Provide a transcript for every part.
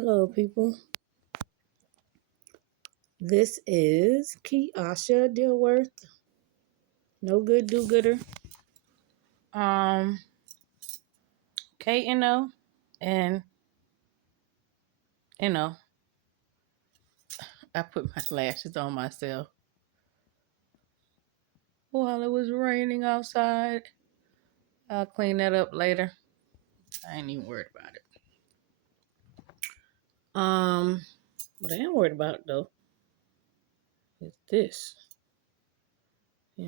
Hello, people. This is Keasha Dilworth. No good do gooder. KNO, and I put my lashes on myself while it was raining outside. I'll clean that up later. I ain't even worried about it. What I am worried about though is this. They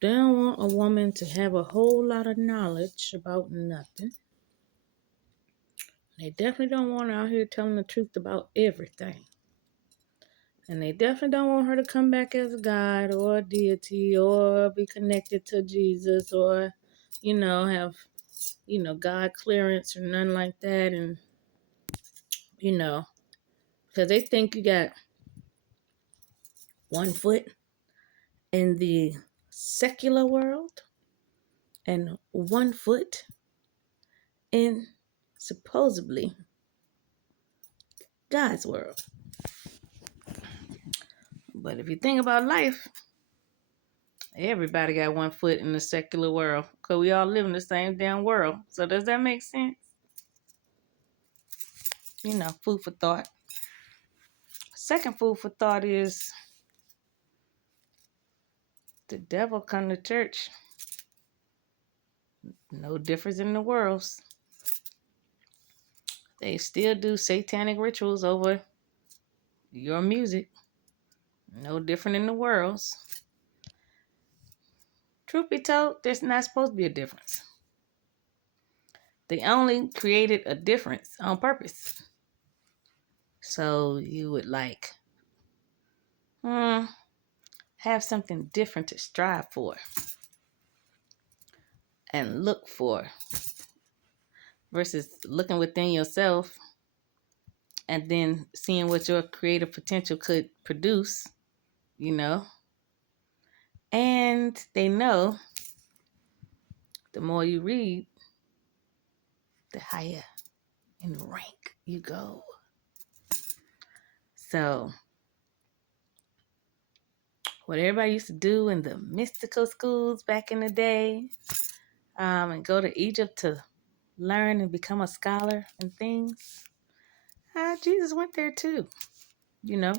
don't want a woman to have a whole lot of knowledge about nothing. They definitely don't want her out here telling the truth about everything. And they definitely don't want her to come back as a god or a deity or be connected to Jesus or, have, God clearance or nothing like that. And, because they think you got one foot in the secular world and one foot in supposedly God's world. But if you think about life, everybody got one foot in the secular world because we all live in the same damn world. So does that make sense? Food for thought. Second food for thought is the devil come to church. No difference in the worlds. They still do satanic rituals over your music. No different in the worlds. Truth be told, there's not supposed to be a difference. They only created a difference on purpose. So you would have something different to strive for and look for versus looking within yourself and then seeing what your creative potential could produce, And they know the more you read, the higher in rank you go. So what everybody used to do in the mystical schools back in the day, and go to Egypt to learn and become a scholar and things, Jesus went there too, A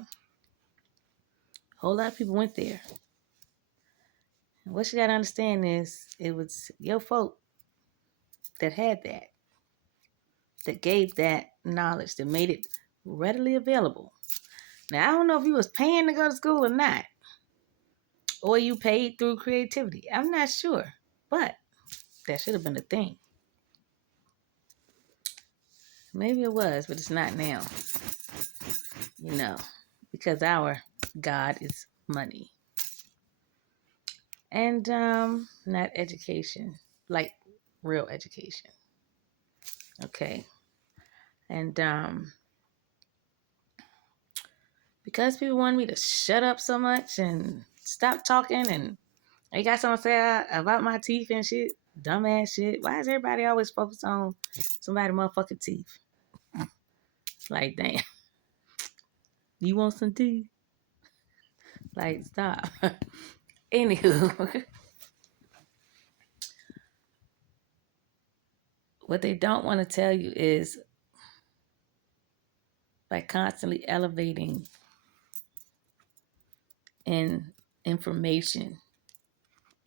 whole lot of people went there. And what you got to understand is it was your folk that had that gave that knowledge, that made it readily available. Now, I don't know if you was paying to go to school or not, or you paid through creativity. I'm not sure, but that should have been a thing. Maybe it was, but it's not now, because our God is money. And not education, like real education. Okay. And because people want me to shut up so much and stop talking, and they got something to say about my teeth and shit, dumbass shit. Why is everybody always focused on somebody's motherfucking teeth? Like, damn. You want some teeth? Like, stop. Anywho. What they don't want to tell you is by constantly elevating in information.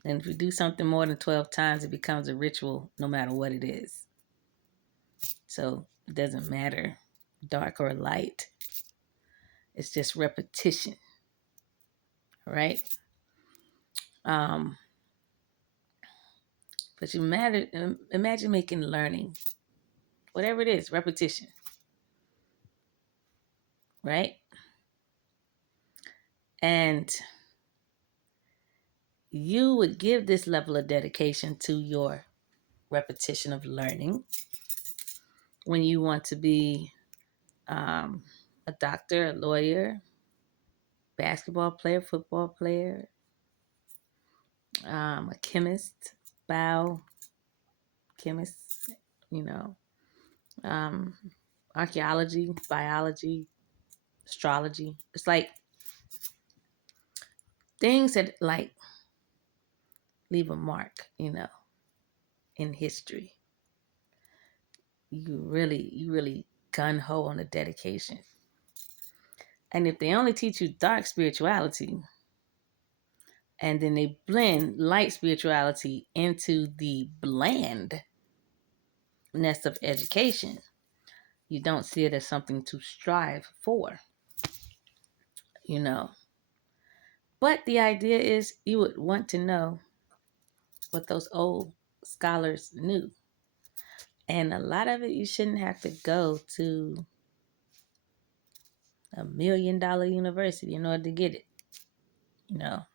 And if you do something more than 12 times, it becomes a ritual no matter what it is. So it doesn't matter, dark or light. It's just repetition, right? But imagine making learning, whatever it is, repetition, right? And you would give this level of dedication to your repetition of learning when you want to be a doctor, a lawyer, basketball player, football player, a chemist, biochemist, you know, um, archaeology, biology, astrology. It's like things that like leave a mark, in history. You really gun ho on the dedication. And if they only teach you dark spirituality and then they blend light spirituality into the blandness of education, you don't see it as something to strive for, you know. But the idea is you would want to know what those old scholars knew. And a lot of it, you shouldn't have to go to $1 million university in order to get it, you know.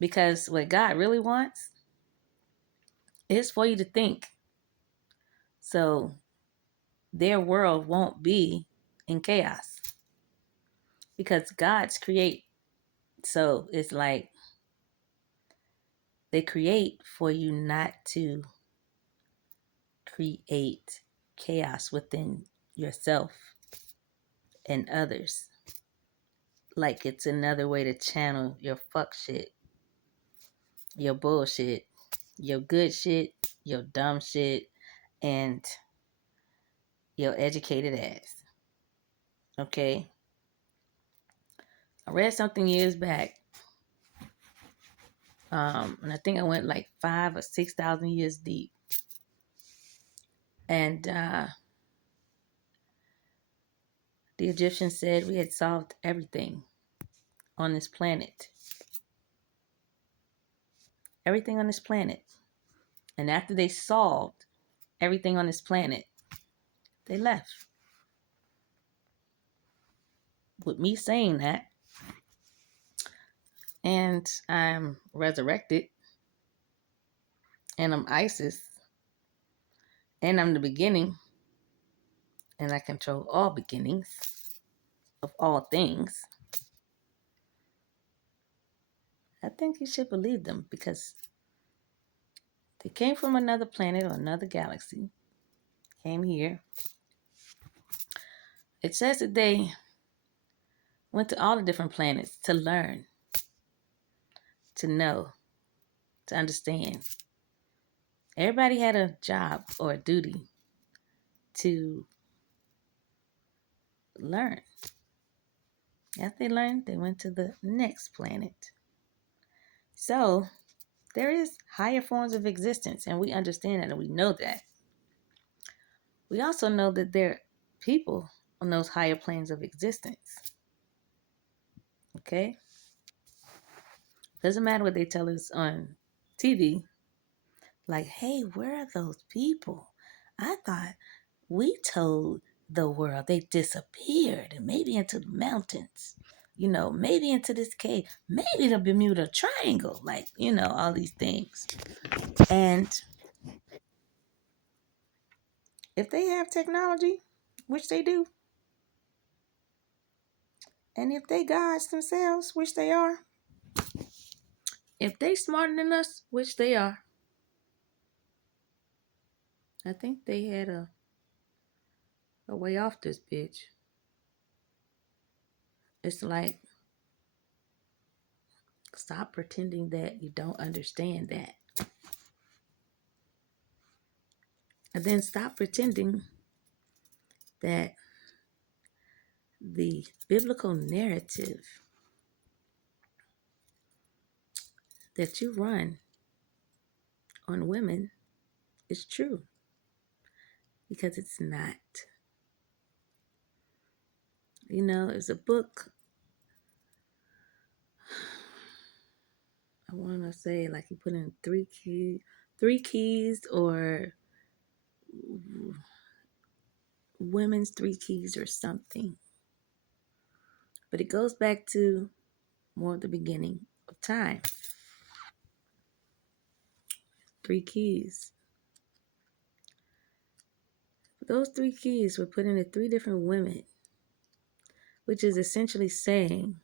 Because what God really wants is for you to think. So their world won't be in chaos. Because God's create. So it's like they create for you not to create chaos within yourself and others. Like it's another way to channel your fuck shit, your bullshit, your good shit, your dumb shit, and your educated ass. Okay? I read something years back, and I think I went like 5 or 6,000 years deep. And the Egyptians said we had solved everything on this planet. Everything on this planet. And after they solved everything on this planet, they left. With me saying that, and I'm resurrected, and I'm Isis, and I'm the beginning, and I control all beginnings of all things, I think you should believe them because they came from another planet or another galaxy, came here. It says that they went to all the different planets to learn, to know, to understand. Everybody had a job or a duty to learn. After they learned, they went to the next planet. So there is higher forms of existence, and we understand that and we know that. We also know that there are people on those higher planes of existence. Okay? Doesn't matter what they tell us on TV. Like, hey, where are those people? I thought we told the world they disappeared and maybe into the mountains, maybe into this cave, maybe the Bermuda Triangle, like, all these things. And if they have technology, which they do, and if they gods themselves, which they are, if they smarter than us, which they are, I think they had a way off this bitch. It's like, stop pretending that you don't understand that. And then stop pretending that the biblical narrative that you run on women is true. Because it's not. It's a book. I want to say like you put in three keys or women's 3 keys or something. But it goes back to more of the beginning of time. 3 keys. Those 3 keys were put into 3 different women, which is essentially saying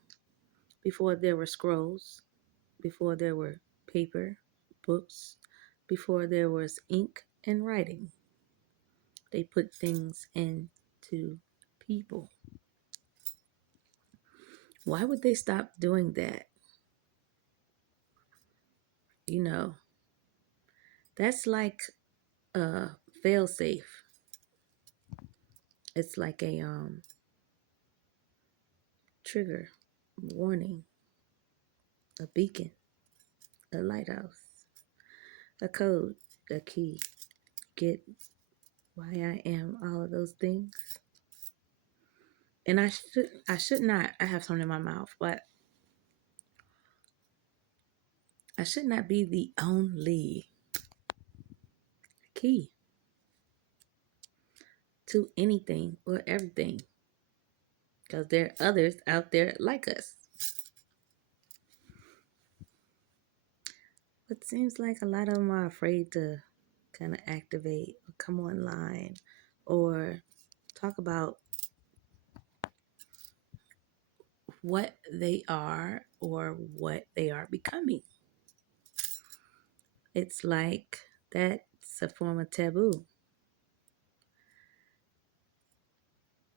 before there were scrolls, before there were paper, books, before there was ink and writing. they put things into people. Why would they stop doing that? You know, that's like a fail safe. It's like a trigger, warning, a beacon, a lighthouse, a code, a key. Get why I am all of those things. And I should not, I have something in my mouth, but I should not be the only key to anything or everything, because there are others out there like us. But it seems like a lot of them are afraid to kind of activate or come online or talk about what they are or what they are becoming. It's like that's a form of taboo.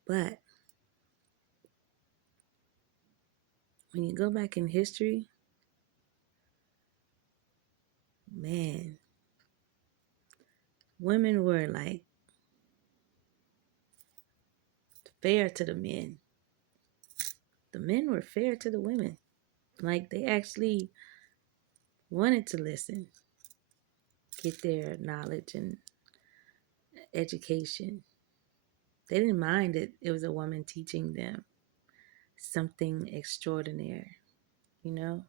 But when you go back in history, man, women were like fair to the men. The men were fair to the women. Like they actually wanted to listen, get their knowledge and education. They didn't mind that it was a woman teaching them something extraordinary, you know?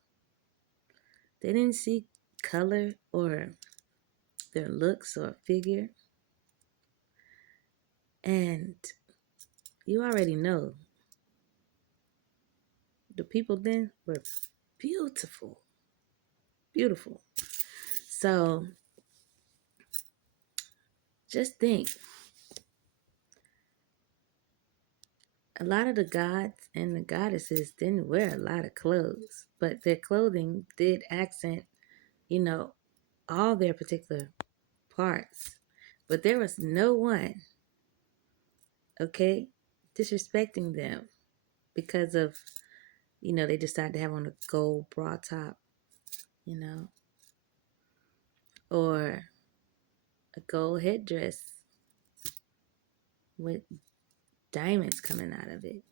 They didn't see color or their looks or figure. And you already know the people then were beautiful, beautiful. So just think, a lot of the gods and the goddesses didn't wear a lot of clothes, but their clothing did accent, you know, all their particular parts. But there was no one, okay, disrespecting them because of, they decided to have on a gold bra top, you know, or a gold headdress with diamonds coming out of it.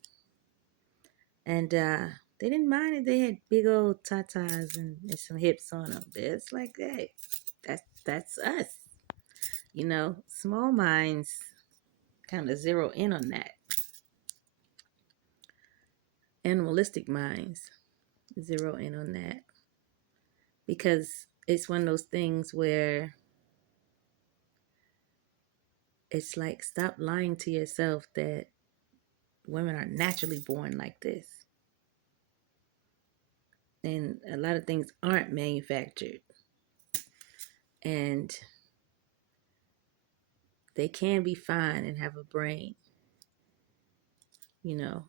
And they didn't mind if they had big old tatas and some hips on them. It's like, hey, that's us. Small minds kind of zero in on that. Animalistic minds zero in on that. Because it's one of those things where it's like, stop lying to yourself that women are naturally born like this. And a lot of things aren't manufactured. And they can be fine and have a brain, you know.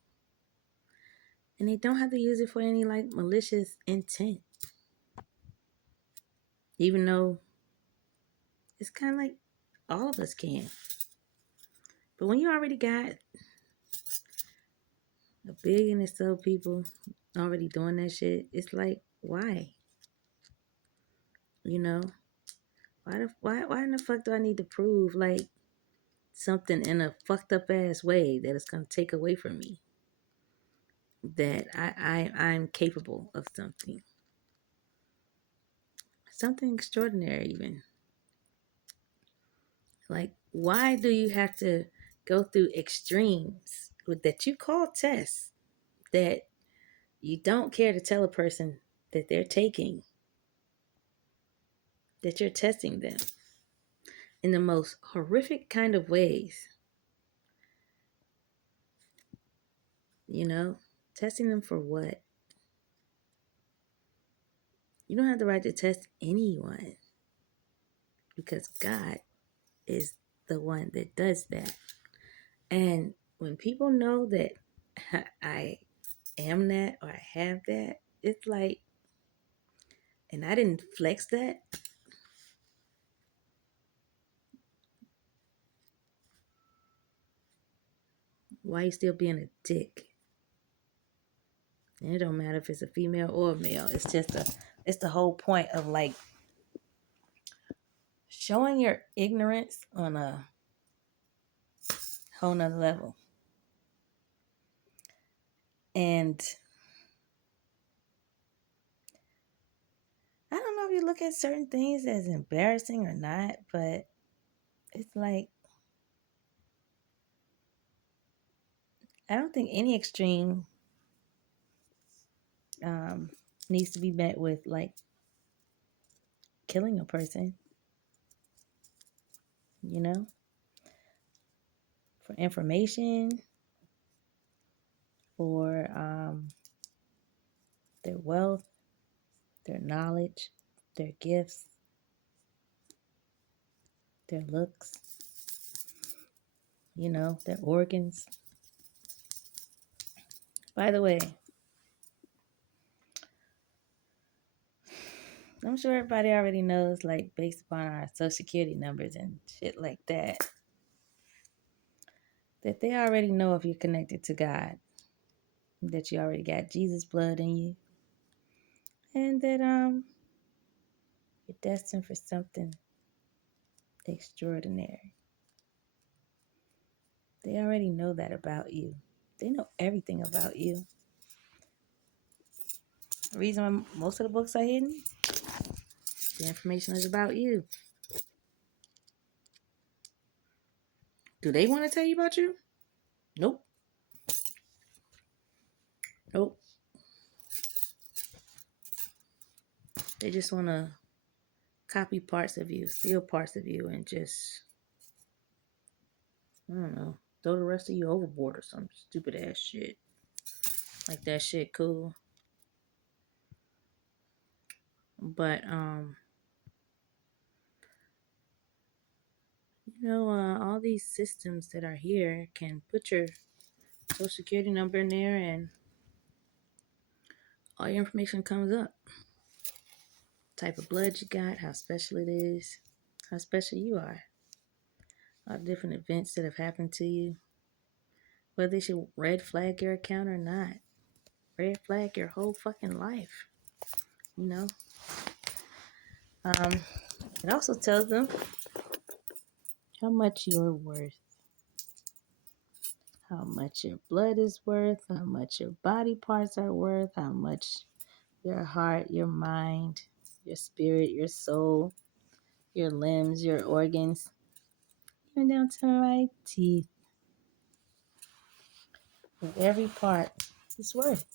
And they don't have to use it for any like malicious intent. Even though it's kind of like all of us can. But when you already got a billion or so people already doing that shit, it's like, why? You know? Why in the fuck do I need to prove like something in a fucked up ass way that it's gonna take away from me? That I'm capable of something. Something extraordinary even. Like, why do you have to go through extremes that you call tests that you don't care to tell a person that they're taking, that you're testing them in the most horrific kind of ways? Testing them for what? You don't have the right to test anyone because God is the one that does that. And when people know that I am that or I have that, it's like, and I didn't flex that. Why you still being a dick? And it don't matter if it's a female or a male. It's the whole point of like showing your ignorance on a whole nother level. And I don't know if you look at certain things as embarrassing or not, but it's like I don't think any extreme um, needs to be met with like killing a person, you know, for information, for their wealth, their knowledge, their gifts, their looks, you know, their organs. By the way, I'm sure everybody already knows, like, based upon our social security numbers and shit like that, that they already know if you're connected to God, that you already got Jesus blood in you, and that you're destined for something extraordinary. They already know that about you. They know everything about you. The reason why most of the books are hidden, the information is about you. Do they want to tell you about you? Nope. Nope. They just want to copy parts of you, steal parts of you, and just, I don't know, throw the rest of you overboard or some stupid ass shit. Like that shit cool. But, all these systems that are here can put your social security number in there and all your information comes up. Type of blood you got, how special it is, how special you are. All the different events that have happened to you. Whether they should red flag your account or not. Red flag your whole fucking life. You know? It also tells them how much you're worth. How much your blood is worth, how much your body parts are worth, how much your heart, your mind, your spirit, your soul, your limbs, your organs, even down to my teeth. What every part is worth.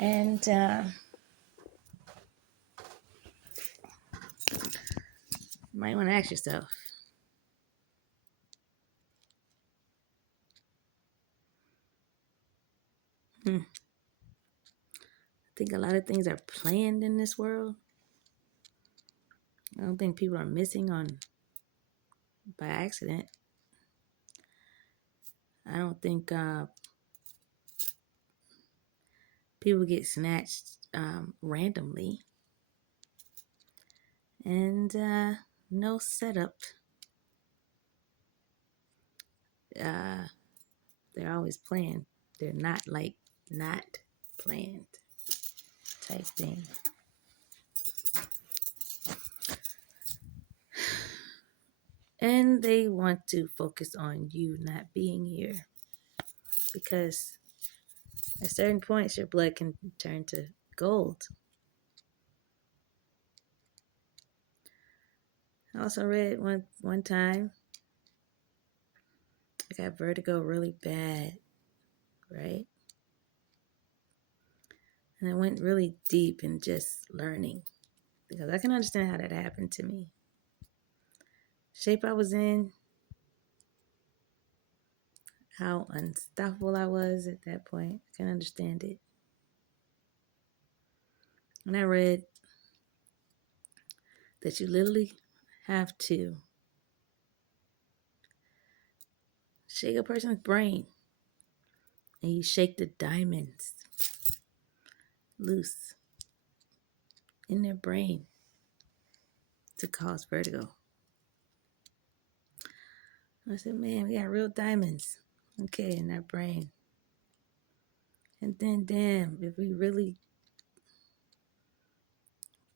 And you might want to ask yourself, I think a lot of things are planned in this world. I don't think people are missing on by accident. I don't think people get snatched randomly. And no setup. They're always planned. They're not like not planned type thing. And they want to focus on you not being here. Because at certain points, your blood can turn to gold. I also read one time, I got vertigo really bad, right? And I went really deep in just learning. Because I can understand how that happened to me. Shape I was in, how unstoppable I was at that point. I can understand it. And I read that you literally have to shake a person's brain and you shake the diamonds loose in their brain to cause vertigo. I said, man, we got real diamonds. Okay, in our brain. And then, damn, if we really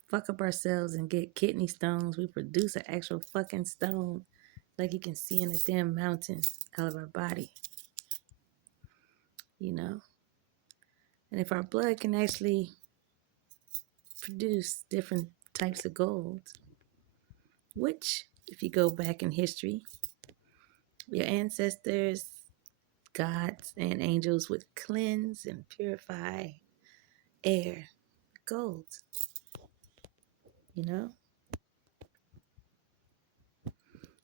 fuck up ourselves and get kidney stones, we produce an actual fucking stone like you can see in a damn mountain out of our body, you know? And if our blood can actually produce different types of gold, which, if you go back in history, your ancestors, gods, and angels would cleanse and purify air, gold, you know?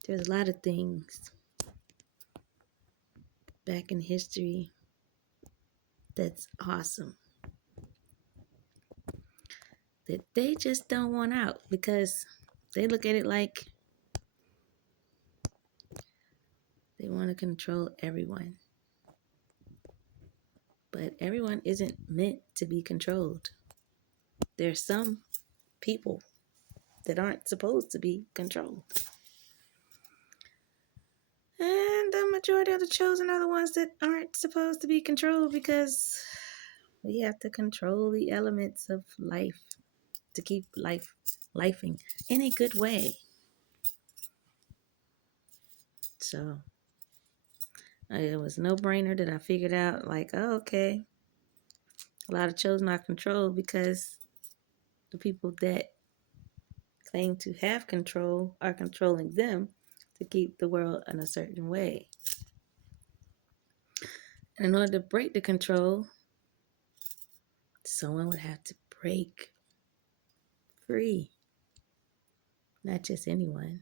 There's a lot of things back in history that's awesome that they just don't want out because they look at it like they want to control everyone. But everyone isn't meant to be controlled. There's some people that aren't supposed to be controlled. And the majority of the chosen are the ones that aren't supposed to be controlled because we have to control the elements of life to keep life lifing in a good way. So it was no brainer that I figured out like, oh, okay, a lot of chosen are controlled because the people that claim to have control are controlling them to keep the world in a certain way. And in order to break the control, someone would have to break free. Not just anyone.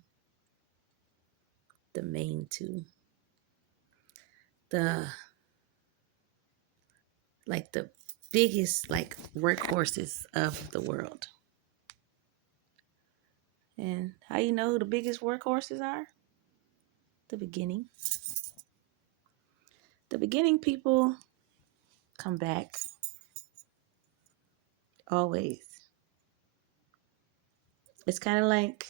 The main two. The biggest workhorses of the world. And how you know who the biggest workhorses are? The beginning. The beginning people come back always. It's kind of like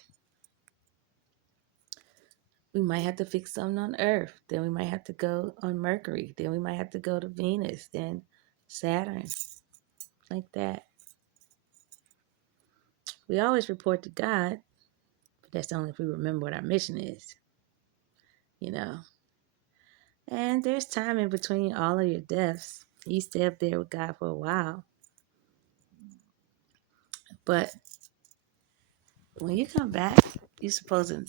we might have to fix something on Earth. Then we might have to go on Mercury. Then we might have to go to Venus. Then Saturn. Like that. We always report to God. But that's only if we remember what our mission is. You know. And there's time in between all of your deaths. You stay up there with God for a while. But when you come back, you're supposed to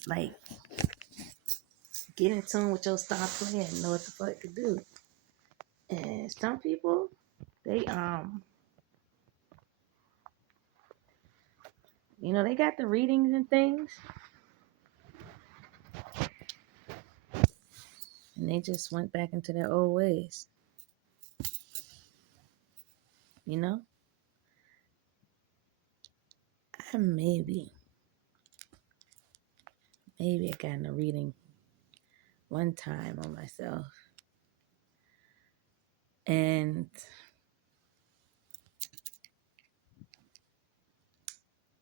get in tune with your star player and know what the fuck to do. And some people, they they got the readings and things. And they just went back into their old ways. You know? Maybe I got in a reading one time on myself. And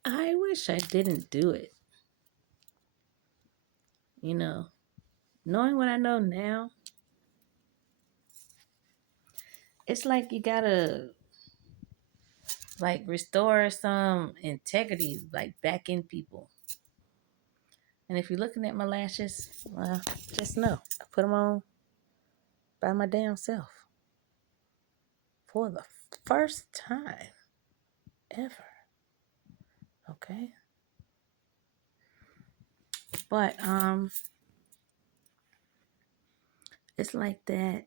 I wish I didn't do it. You know, knowing what I know now, it's like you gotta restore some integrity back in people. And if you're looking at my lashes, well, just know I put them on by my damn self for the first time ever. Okay? But it's like that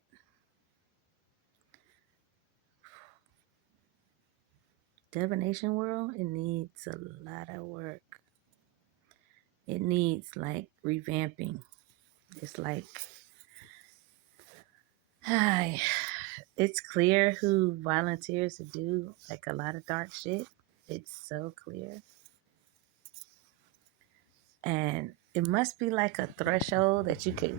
divination world, it needs a lot of work. It needs revamping. It's hi. It's clear who volunteers to do a lot of dark shit. It's so clear. And it must be a threshold that you could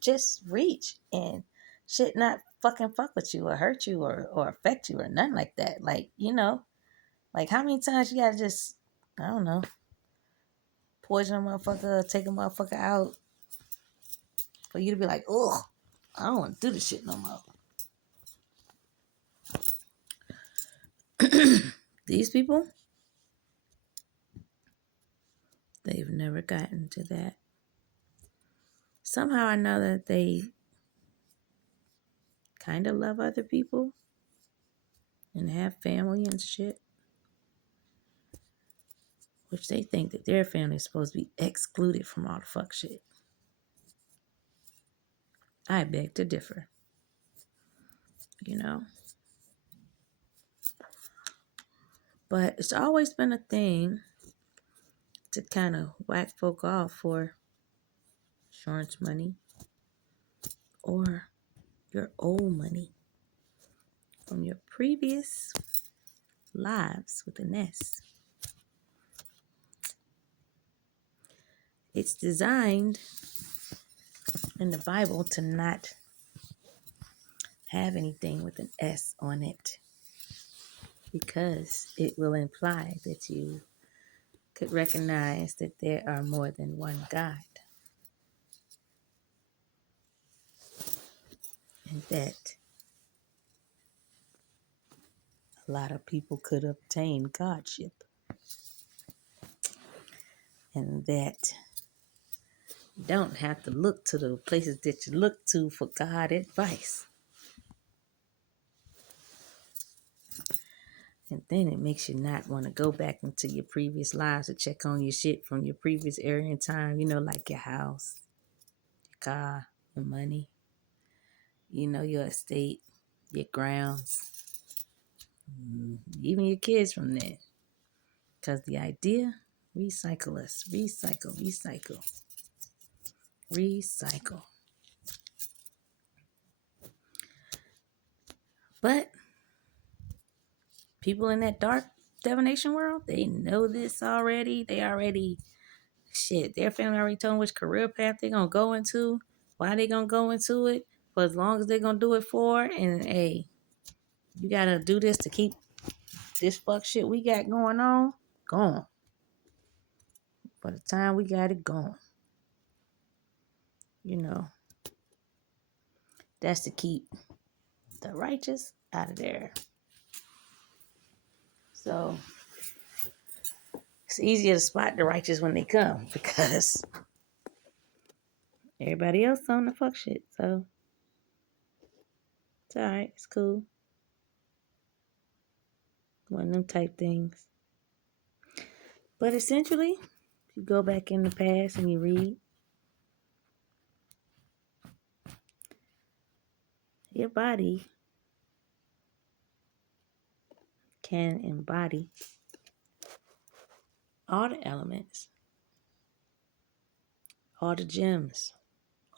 just reach and shit not fucking fuck with you or hurt you or affect you or nothing like that. How many times you gotta just, I don't know, poison a motherfucker, take a motherfucker out For you to be like, oh, I don't want to do this shit no more. These people, they've never gotten to that. Somehow I know that they kind of love other people and have family and shit, which they think that their family is supposed to be excluded from all the fuck shit. I beg to differ. You know? But it's always been a thing to kind of whack folk off for insurance money or your old money from your previous lives with an S. It's designed in the Bible to not have anything with an S on it because it will imply that you could recognize that there are more than one God and that a lot of people could obtain Godship and that you don't have to look to the places that you look to for God advice. And then it makes you not want to go back into your previous lives to check on your shit from your previous area and time, you know, like your house, your car, your money, you know, your estate, your grounds, even your kids from there. Because the idea, recycle us, recycle, recycle, recycle. But people in that dark divination world, they know this already. They already, shit, their family already told them which career path they're going to go into, why they going to go into it, for as long as they're going to do it for. And, hey, you got to do this to keep this fuck shit we got going on gone. By the time we got it gone, you know, that's to keep the righteous out of there. So it's easier to spot the righteous when they come because everybody else on the fuck shit. So it's alright. It's cool. One of them type things. But essentially, if you go back in the past and you read, your body can embody all the elements, all the gems,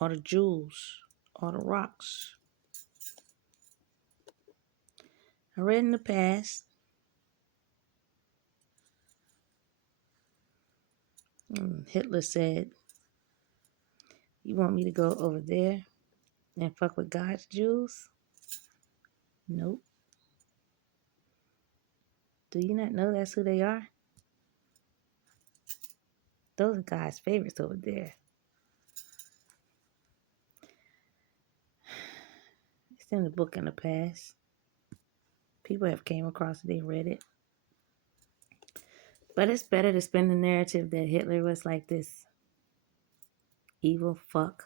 all the jewels, all the rocks. I read in the past, Hitler said, you want me to go over there and fuck with God's jewels? Nope. Do you not know that's who they are? Those are God's favorites over there. It's in the book in the past. People have came across it, they read it. But it's better to spin the narrative that Hitler was like this evil fuck.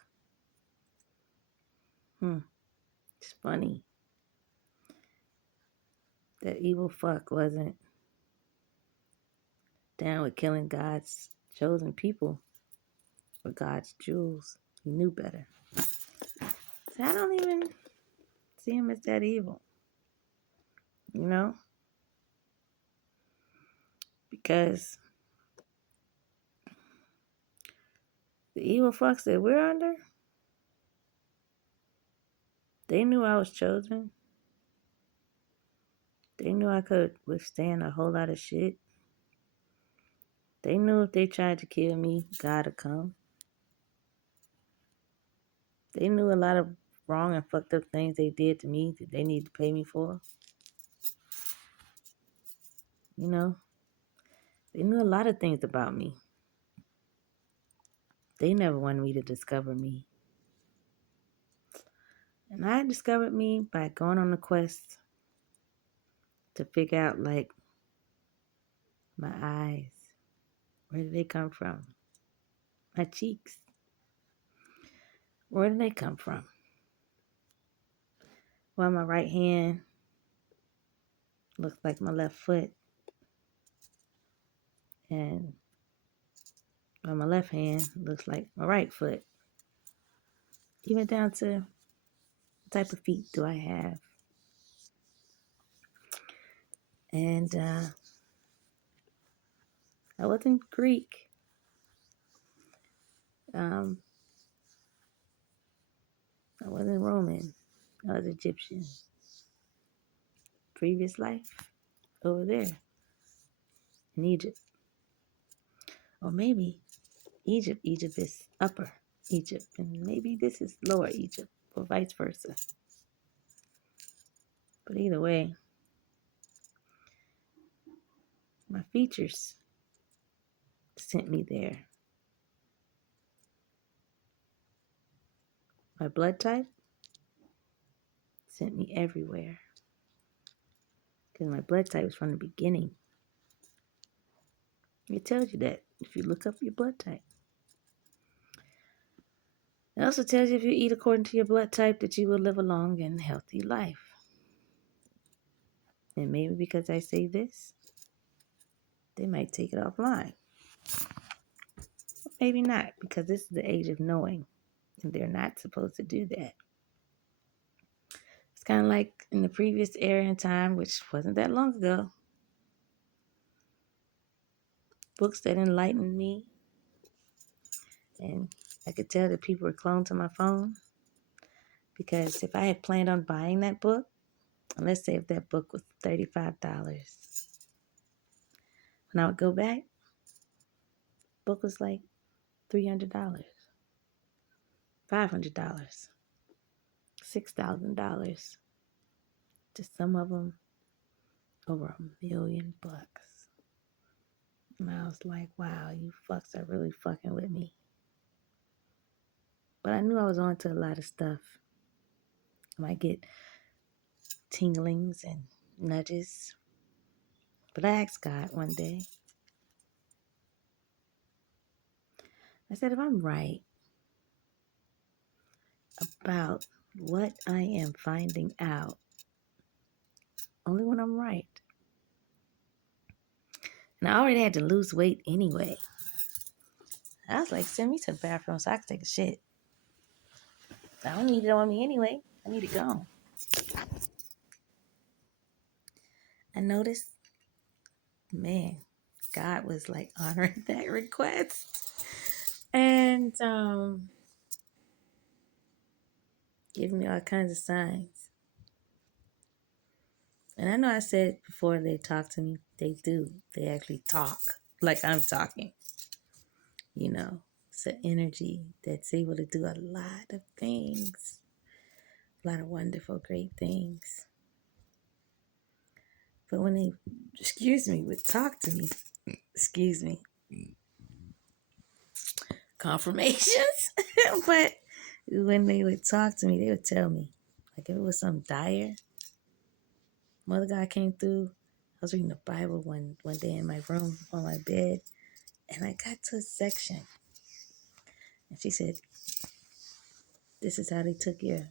It's funny. That evil fuck wasn't down with killing God's chosen people for God's jewels. He knew better. So I don't even see him as that evil. You know? Because the evil fucks that we're under, they knew I was chosen. They knew I could withstand a whole lot of shit. They knew if they tried to kill me, God would come. They knew a lot of wrong and fucked up things they did to me that they need to pay me for. You know? They knew a lot of things about me. They never wanted me to discover me. And I discovered me by going on a quest to figure out, like, my eyes. Where did they come from? My cheeks. Where did they come from? Well, my right hand looks like my left foot. And my left hand looks like my right foot. Even down to what type of feet do I have. And I wasn't Greek. I wasn't Roman. I was Egyptian. Previous life over there in Egypt. Or maybe Egypt. Egypt is upper Egypt. And maybe this is lower Egypt. Or vice versa. But either way, my features sent me there. My blood type sent me everywhere. Because my blood type was from the beginning. It tells you that if you look up your blood type. It also tells you if you eat according to your blood type that you will live a long and healthy life. And maybe because I say this, they might take it offline. Maybe not, because this is the age of knowing. And they're not supposed to do that. It's kind of like in the previous era in time, which wasn't that long ago. Books that enlightened me. And I could tell that people were cloned to my phone. Because if I had planned on buying that book, and let's say if that book was $35, when I would go back, the book was like $300, $500, $6,000. To some of them, over $1 million. And I was like, wow, you fucks are really fucking with me. But I knew I was on to a lot of stuff. I might get tinglings and nudges. But I asked God one day, I said, if I'm right about what I am finding out, only when I'm right. And I already had to lose weight anyway. I was like, send me to the bathroom so I can take a shit. I don't need it on me anyway. I need it gone. I noticed, man, God was like honoring that request. And giving me all kinds of signs. And I know I said before they talk to me, they do. They actually talk like I'm talking. You know, it's an energy that's able to do a lot of things. A lot of wonderful, great things. But when they, would talk to me, confirmations. But when they would talk to me, they would tell me, like if it was some dire, Mother God came through. I was reading the Bible one day in my room on my bed, and I got to a section, and she said, "This is how they took your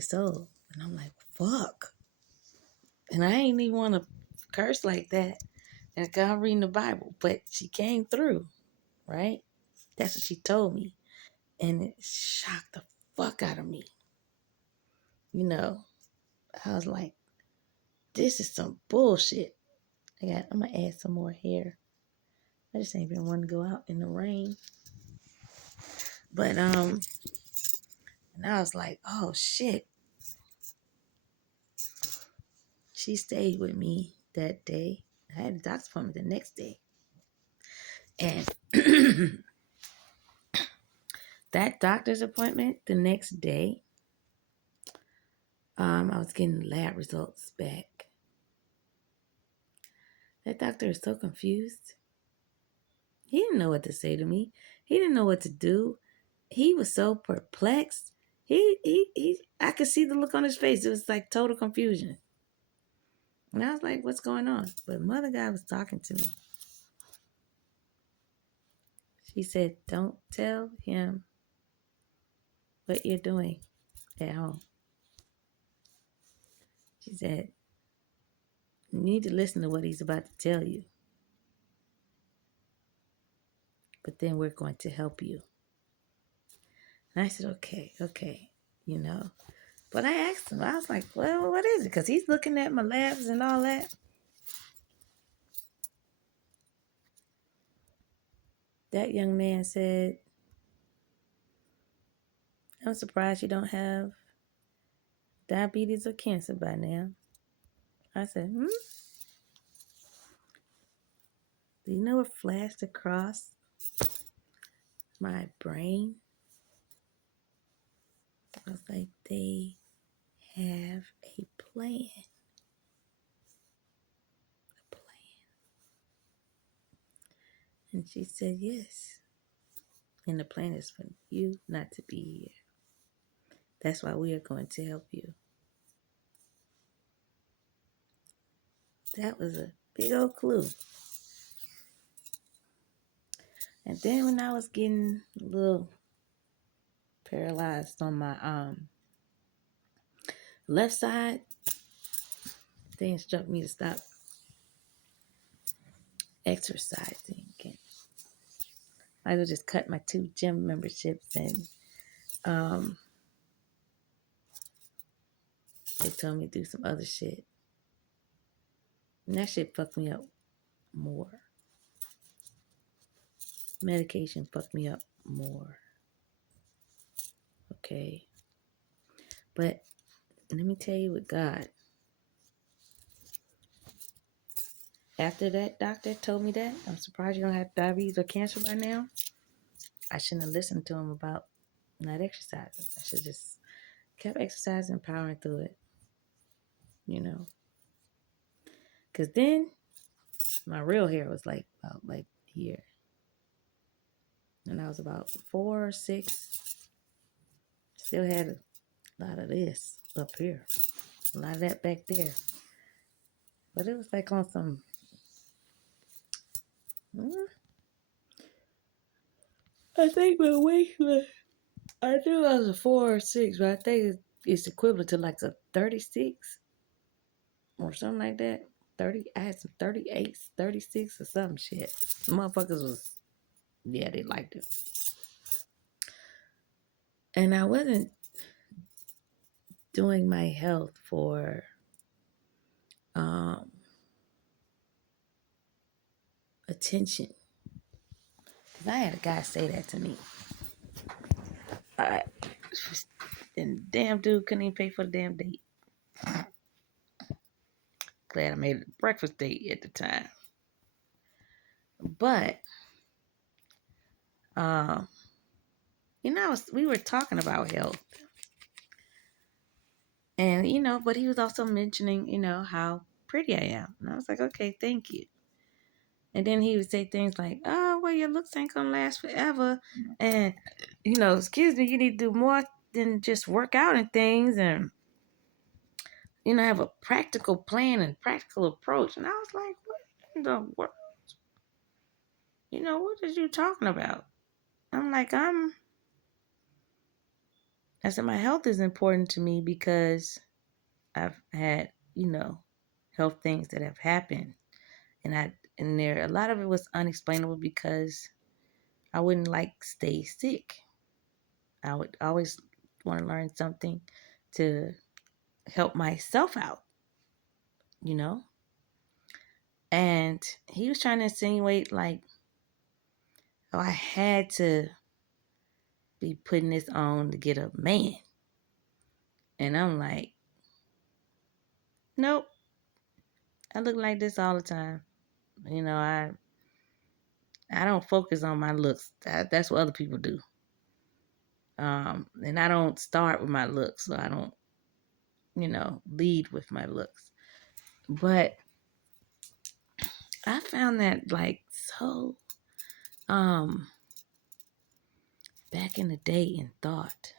soul." And I'm like, "Fuck!" And I ain't even want to curse like that. And I'm reading the Bible, but she came through, right? That's what she told me, and it shocked the fuck out of me. You know, I was like, "This is some bullshit." I'm gonna add some more hair. I just ain't been wanting to go out in the rain. But and I was like, oh shit. She stayed with me that day. I had a doctor's appointment the next day. And that doctor's appointment the next day, I was getting lab results back. That doctor is so confused. He didn't know what to say to me. He didn't know what to do. he was so perplexed. I could see the look on his face. It was like total confusion. And I was like, what's going on? But Mother God was talking to me. She said, don't tell him what you're doing at home. She said, you need to listen to what he's about to tell you. But then we're going to help you. And I said, okay, you know. But I asked him, I was like, well, what is it? Because he's looking at my labs and all that. That young man said, I'm surprised you don't have diabetes or cancer by now. I said, do you know what flashed across my brain? I was like, they have a plan. A plan. And she said, yes. And the plan is for you not to be here. That's why we are going to help you. That was a big old clue. And then when I was getting a little paralyzed on my left side, they instructed me to stop exercising. And I would just cut my 2 gym memberships, and they told me to do some other shit. And that shit fucked me up more. Medication fucked me up more. Okay. But let me tell you, with God, after that doctor told me that, I'm surprised you don't have diabetes or cancer by now. I shouldn't have listened to him about not exercising. I should just kept exercising and powering through it. You know. Because then my real hair was like about like here. And I was about 4 or 6. Still had a lot of this up here. A lot of that back there. But it was like on some... I think my weight was... I knew I was a 4 or 6, but I think it's equivalent to like a 36 or something like that. 30. I had some 38s, 36 or some shit. Motherfuckers was... Yeah, they liked it. And I wasn't doing my health for attention. Because I had a guy say that to me. And damn dude couldn't even pay for the damn date. Glad I made it a breakfast date at the time. But, we were talking about health. And, but he was also mentioning, how pretty I am. And I was like, okay, thank you. And then he would say things like, oh, well, your looks ain't gonna last forever. And, excuse me, you need to do more than just work out and things. And, have a practical plan and practical approach. And I was like, what in the world? What are you talking about? I'm like, I said, my health is important to me because I've had, health things that have happened. And a lot of it was unexplainable because I wouldn't stay sick. I would always want to learn something to help myself out, And he was trying to insinuate I had to be putting this on to get a man. And I'm like, nope. I look like this all the time. I don't focus on my looks. That's what other people do. And I don't start with my looks, so I don't, lead with my looks. But I found that so back in the day in thought.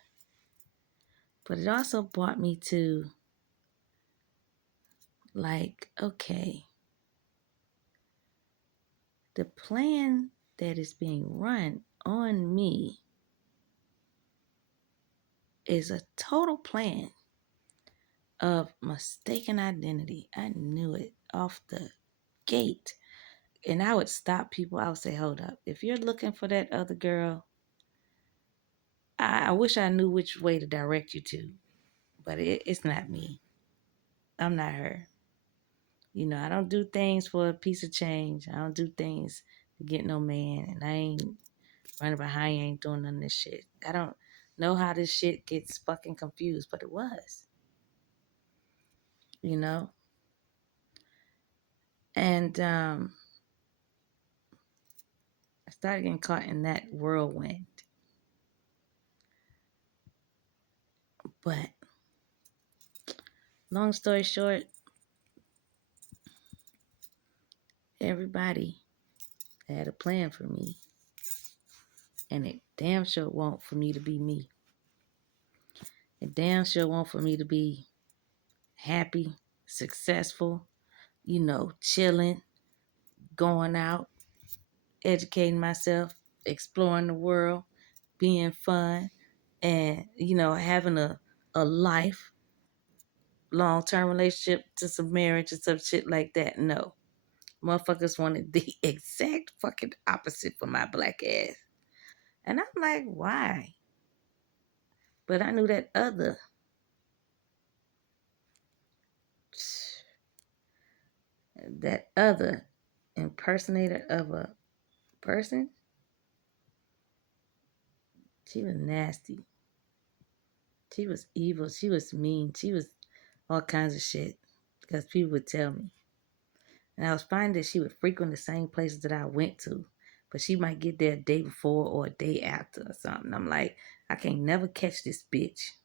But it also brought me to, like, okay, the plan that is being run on me is a total plan of mistaken identity. I knew it off the gate. And I would stop people. I would say, hold up. If you're looking for that other girl, I wish I knew which way to direct you to. But it's not me. I'm not her. You know, I don't do things for a piece of change. I don't do things to get no man. And I ain't running behind you, ain't doing none of this shit. I don't know how this shit gets fucking confused, but it was. You know? And I started getting caught in that whirlwind. But long story short, everybody had a plan for me. And it damn sure won't for me to be me. It damn sure won't for me to be happy, successful, you know, chilling, going out, educating myself, exploring the world, being fun, and, you know, having a life, long-term relationship to some marriage and some shit like that. No. Motherfuckers wanted the exact fucking opposite for my black ass. And I'm like, why? But I knew that other impersonator of a person, she was nasty. She was evil. She was mean. She was all kinds of shit. Because people would tell me. And I was finding that she would frequent the same places that I went to. But she might get there a day before or a day after or something. I'm like, I can't never catch this bitch.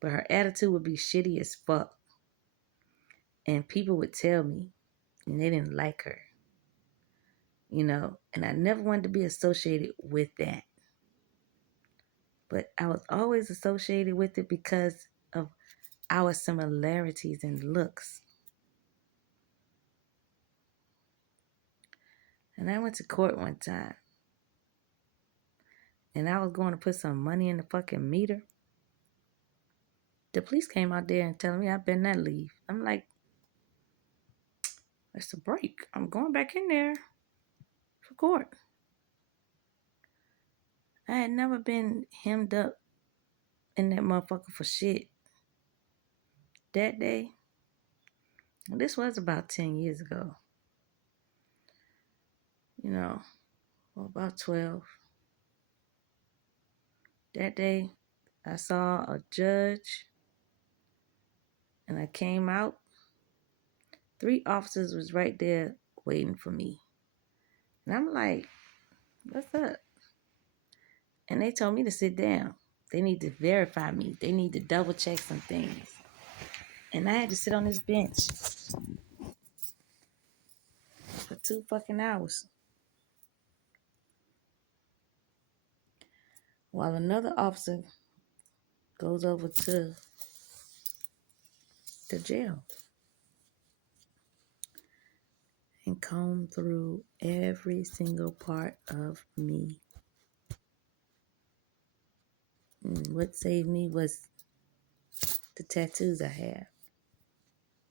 But her attitude would be shitty as fuck. And people would tell me, and they didn't like her. You know, and I never wanted to be associated with that. But I was always associated with it because of our similarities in looks. And I went to court one time. And I was going to put some money in the fucking meter. The police came out there and telling me I better not leave. I'm like, it's a break. I'm going back in there for court. I had never been hemmed up in that motherfucker for shit. That day, this was about 10 years ago. You know, or about 12. That day, I saw a judge and I came out. 3 officers was right there waiting for me. And I'm like, what's up? And they told me to sit down. They need to verify me. They need to double check some things. And I had to sit on this bench for 2 fucking hours. While another officer goes over to the jail and comb through every single part of me. And what saved me was the tattoos I have.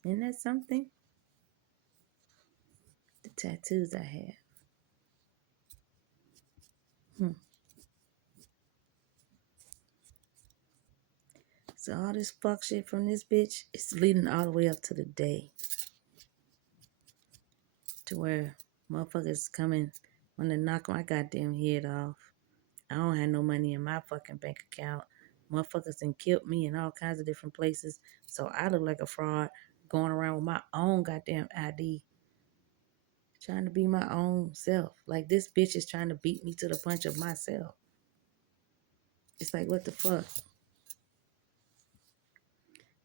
Isn't that something? The tattoos I have. So all this fuck shit from this bitch is leading all the way up to the day to where motherfuckers coming want to knock my goddamn head off. I don't have no money in my fucking bank account. Motherfuckers done killed me in all kinds of different places. So I look like a fraud going around with my own goddamn ID. Trying to be my own self. Like this bitch is trying to beat me to the punch of myself. It's like, what the fuck?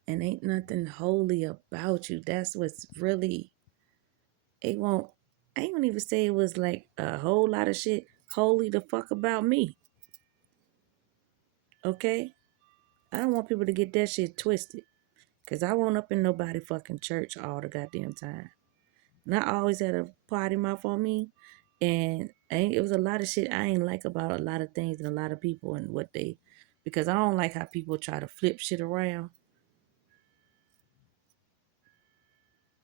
And ain't nothing holy about you. That's what's really, I ain't gonna even say it was like a whole lot of shit holy the fuck about me. Okay? I don't want people to get that shit twisted. Because I won't up in nobody fucking church all the goddamn time. And I always had a party mouth on me. And it was a lot of shit I ain't like about a lot of things and a lot of people and what they... Because I don't like how people try to flip shit around.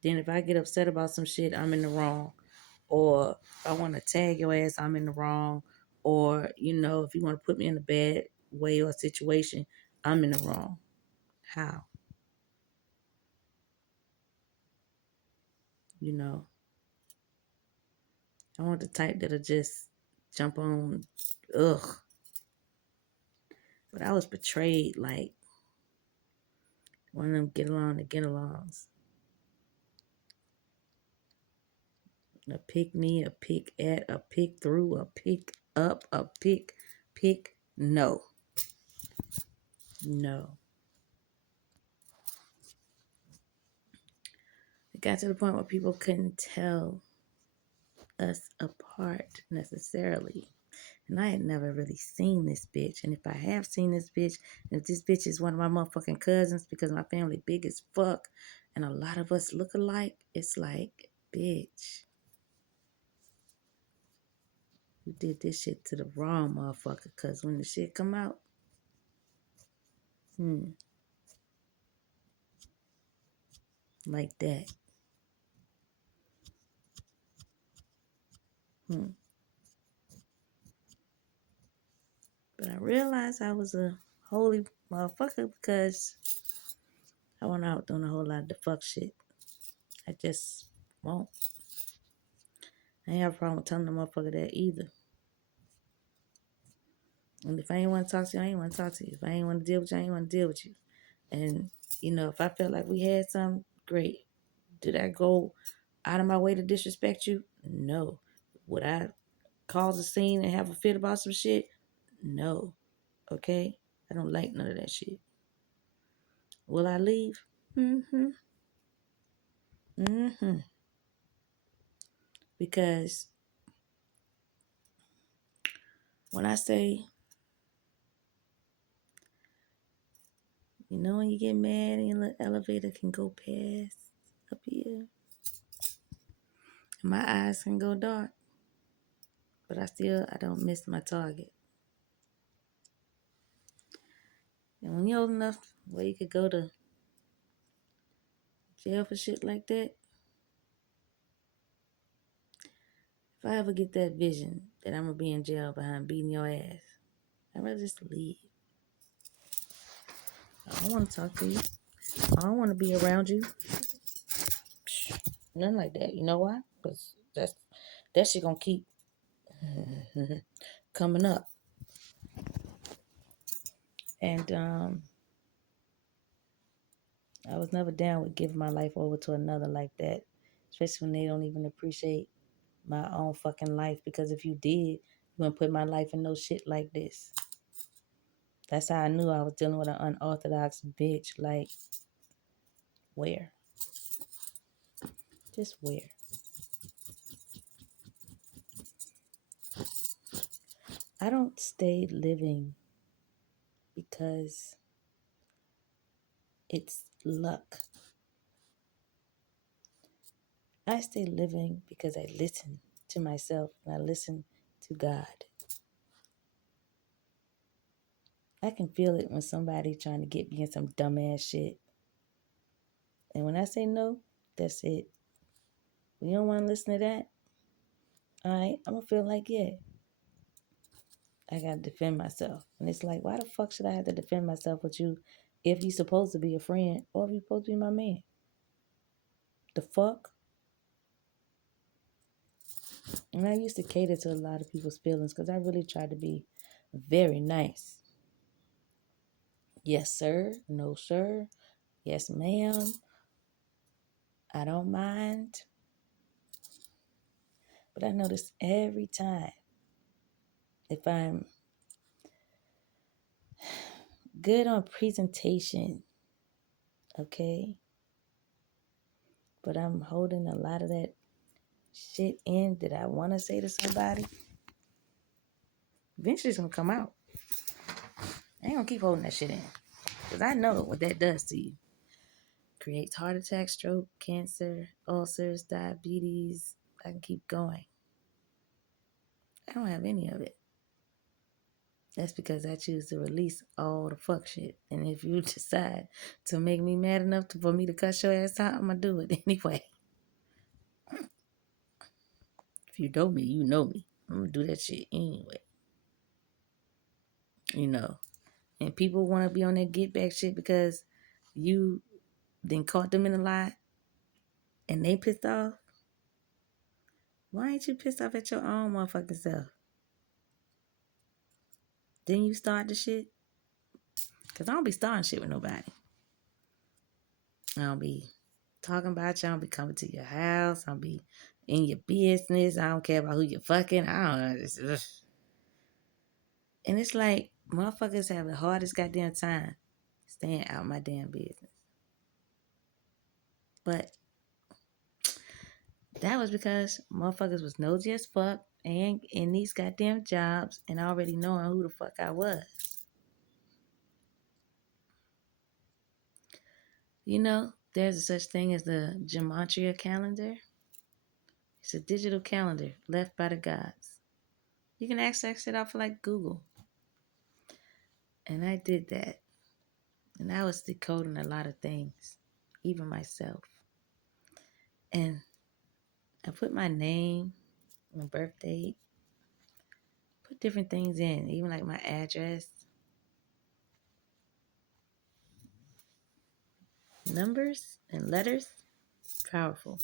Then if I get upset about some shit, I'm in the wrong. Or if I want to tag your ass, I'm in the wrong. Or, if you want to put me in a bad way or situation, I'm in the wrong. How? I want the type that'll just jump on, ugh. But I was betrayed like one of them get-alongs. A pick me, a pick at, a pick through, a pick up, a pick, no. No. It got to the point where people couldn't tell us apart necessarily. And I had never really seen this bitch. And if I have seen this bitch, and if this bitch is one of my motherfucking cousins, because my family big as fuck, and a lot of us look alike, it's like, bitch, you did this shit to the wrong motherfucker. Because when the shit come out, like that. But I realized I was a holy motherfucker because I went out doing a whole lot of the fuck shit. I just won't. I ain't have a problem with telling the motherfucker that either. And if I ain't want to talk to you, I ain't want to talk to you. If I ain't want to deal with you, I ain't want to deal with you. And, if I felt like we had something, great. Did I go out of my way to disrespect you? No. Would I cause a scene and have a fit about some shit? No. Okay? I don't like none of that shit. Will I leave? Mm-hmm. Mm-hmm. Because when I say, when you get mad and the elevator can go past up here, and my eyes can go dark, but I don't miss my target. And when you're old enough where you could go to jail for shit like that, if I ever get that vision that I'm going to be in jail behind beating your ass, I'd rather just leave. I don't want to talk to you. I don't want to be around you. Nothing like that. You know why? Because that shit going to keep coming up. And I was never down with giving my life over to another like that, especially when they don't even appreciate my own fucking life. Because if you did, you wouldn't put my life in no shit like this. That's how I knew I was dealing with an unorthodox bitch. Like, where? Just where? I don't stay living because it's luck. I stay living because I listen to myself and I listen to God. I can feel it when somebody trying to get me in some dumbass shit. And when I say no, that's it. When you don't want to listen to that, all right, I'm going to feel like, yeah, I got to defend myself. And it's like, why the fuck should I have to defend myself with you if you're supposed to be a friend or if you're supposed to be my man? The fuck? And I used to cater to a lot of people's feelings because I really tried to be very nice. Yes, sir. No, sir. Yes, ma'am. I don't mind. But I notice every time if I'm good on presentation, okay, but I'm holding a lot of that shit in that I want to say to somebody, eventually it's going to come out. I ain't gonna keep holding that shit in. Because I know what that does to you. Creates heart attack, stroke, cancer, ulcers, diabetes. I can keep going. I don't have any of it. That's because I choose to release all the fuck shit. And if you decide to make me mad enough for me to cut your ass out, I'm gonna do it anyway. If you know me, you know me. I'm gonna do that shit anyway. You know. And people want to be on that get back shit because you then caught them in a lie and they pissed off. Why ain't you pissed off at your own motherfucking self? Then you start the shit? Because I don't be starting shit with nobody. I don't be talking about you. I don't be coming to your house. I don't be in your business. I don't care about who you're fucking. I don't know. And it's like motherfuckers have the hardest goddamn time staying out my damn business. But that was because motherfuckers was nosy as fuck and in these goddamn jobs and already knowing who the fuck I was. You know, there's a such thing as the gematria calendar. It's a digital calendar left by the gods. You can access it off of like Google. And I did that. And I was decoding a lot of things, even myself. And I put my name, my birth date, put different things in, even like my address, numbers and letters. Powerful.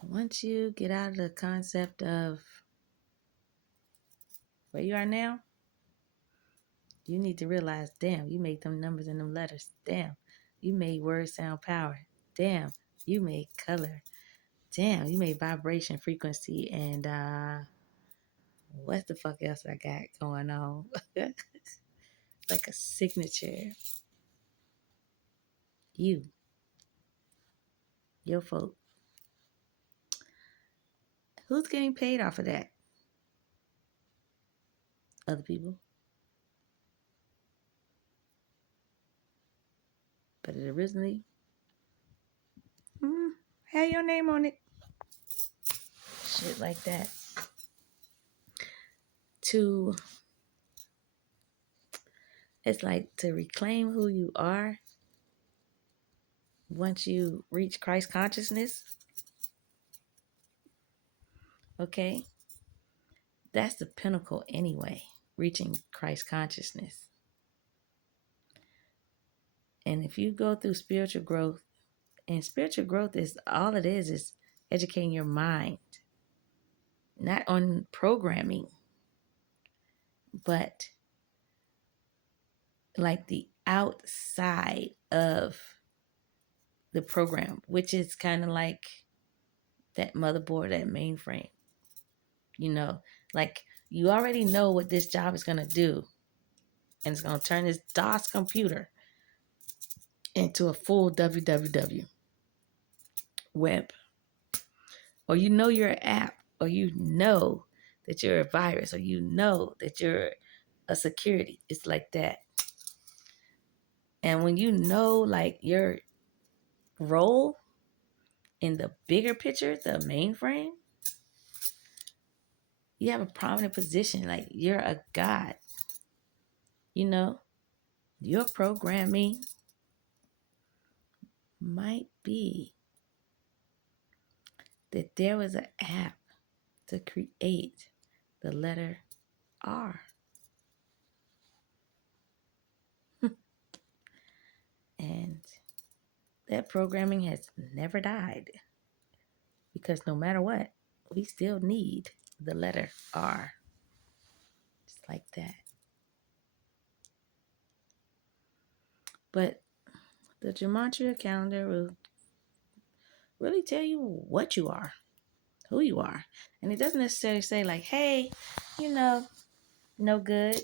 Once you get out of the concept of where you are now, you need to realize, damn, you made them numbers and them letters. Damn, you made words sound power. Damn, you made color. Damn, you made vibration, frequency, and what the fuck else I got going on? Like a signature. You, your folk. Who's getting paid off of that? Other people. But it originally had your name on it. Shit like that. It's like to reclaim who you are once you reach Christ consciousness. Okay? That's the pinnacle anyway, reaching Christ consciousness. And if you go through spiritual growth, and spiritual growth is all it is educating your mind, not on programming, but like the outside of the program, which is kind of like that motherboard, that mainframe. You know, like you already know what this job is going to do, and it's going to turn this DOS computer into a full www web. Or you know you're an app, or you know that you're a virus, or you know that you're a security. It's like that. And when you know like your role in the bigger picture, the mainframe, you have a prominent position. Like you're a god. You know, your programming might be that there was an app to create the letter R. And that programming has never died because no matter what, we still need the letter R. Just like that. But the gematria calendar will really tell you what you are, who you are. And it doesn't necessarily say like, hey, you know, no good.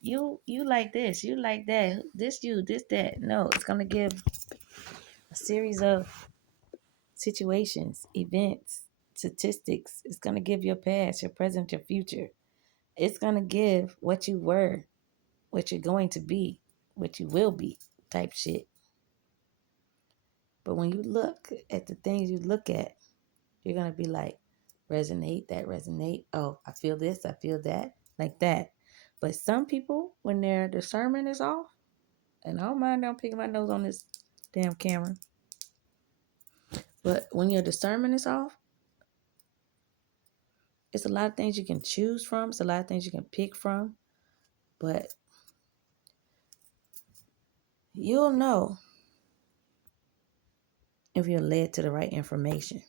You like this, you like that, this you, this that. No, it's gonna give a series of situations, events, statistics. It's gonna give your past, your present, your future. it's going to give what you were, what you're going to be, what you will be type shit. But when you look at the things you look at, you're going to be like, resonate, that resonate. Oh, I feel this, I feel that, like that. But some people, when their discernment is off, and I don't mind, I'm picking my nose on this damn camera. But when your discernment is off, it's a lot of things you can choose from. It's a lot of things you can pick from. But you'll know if you're led to the right information.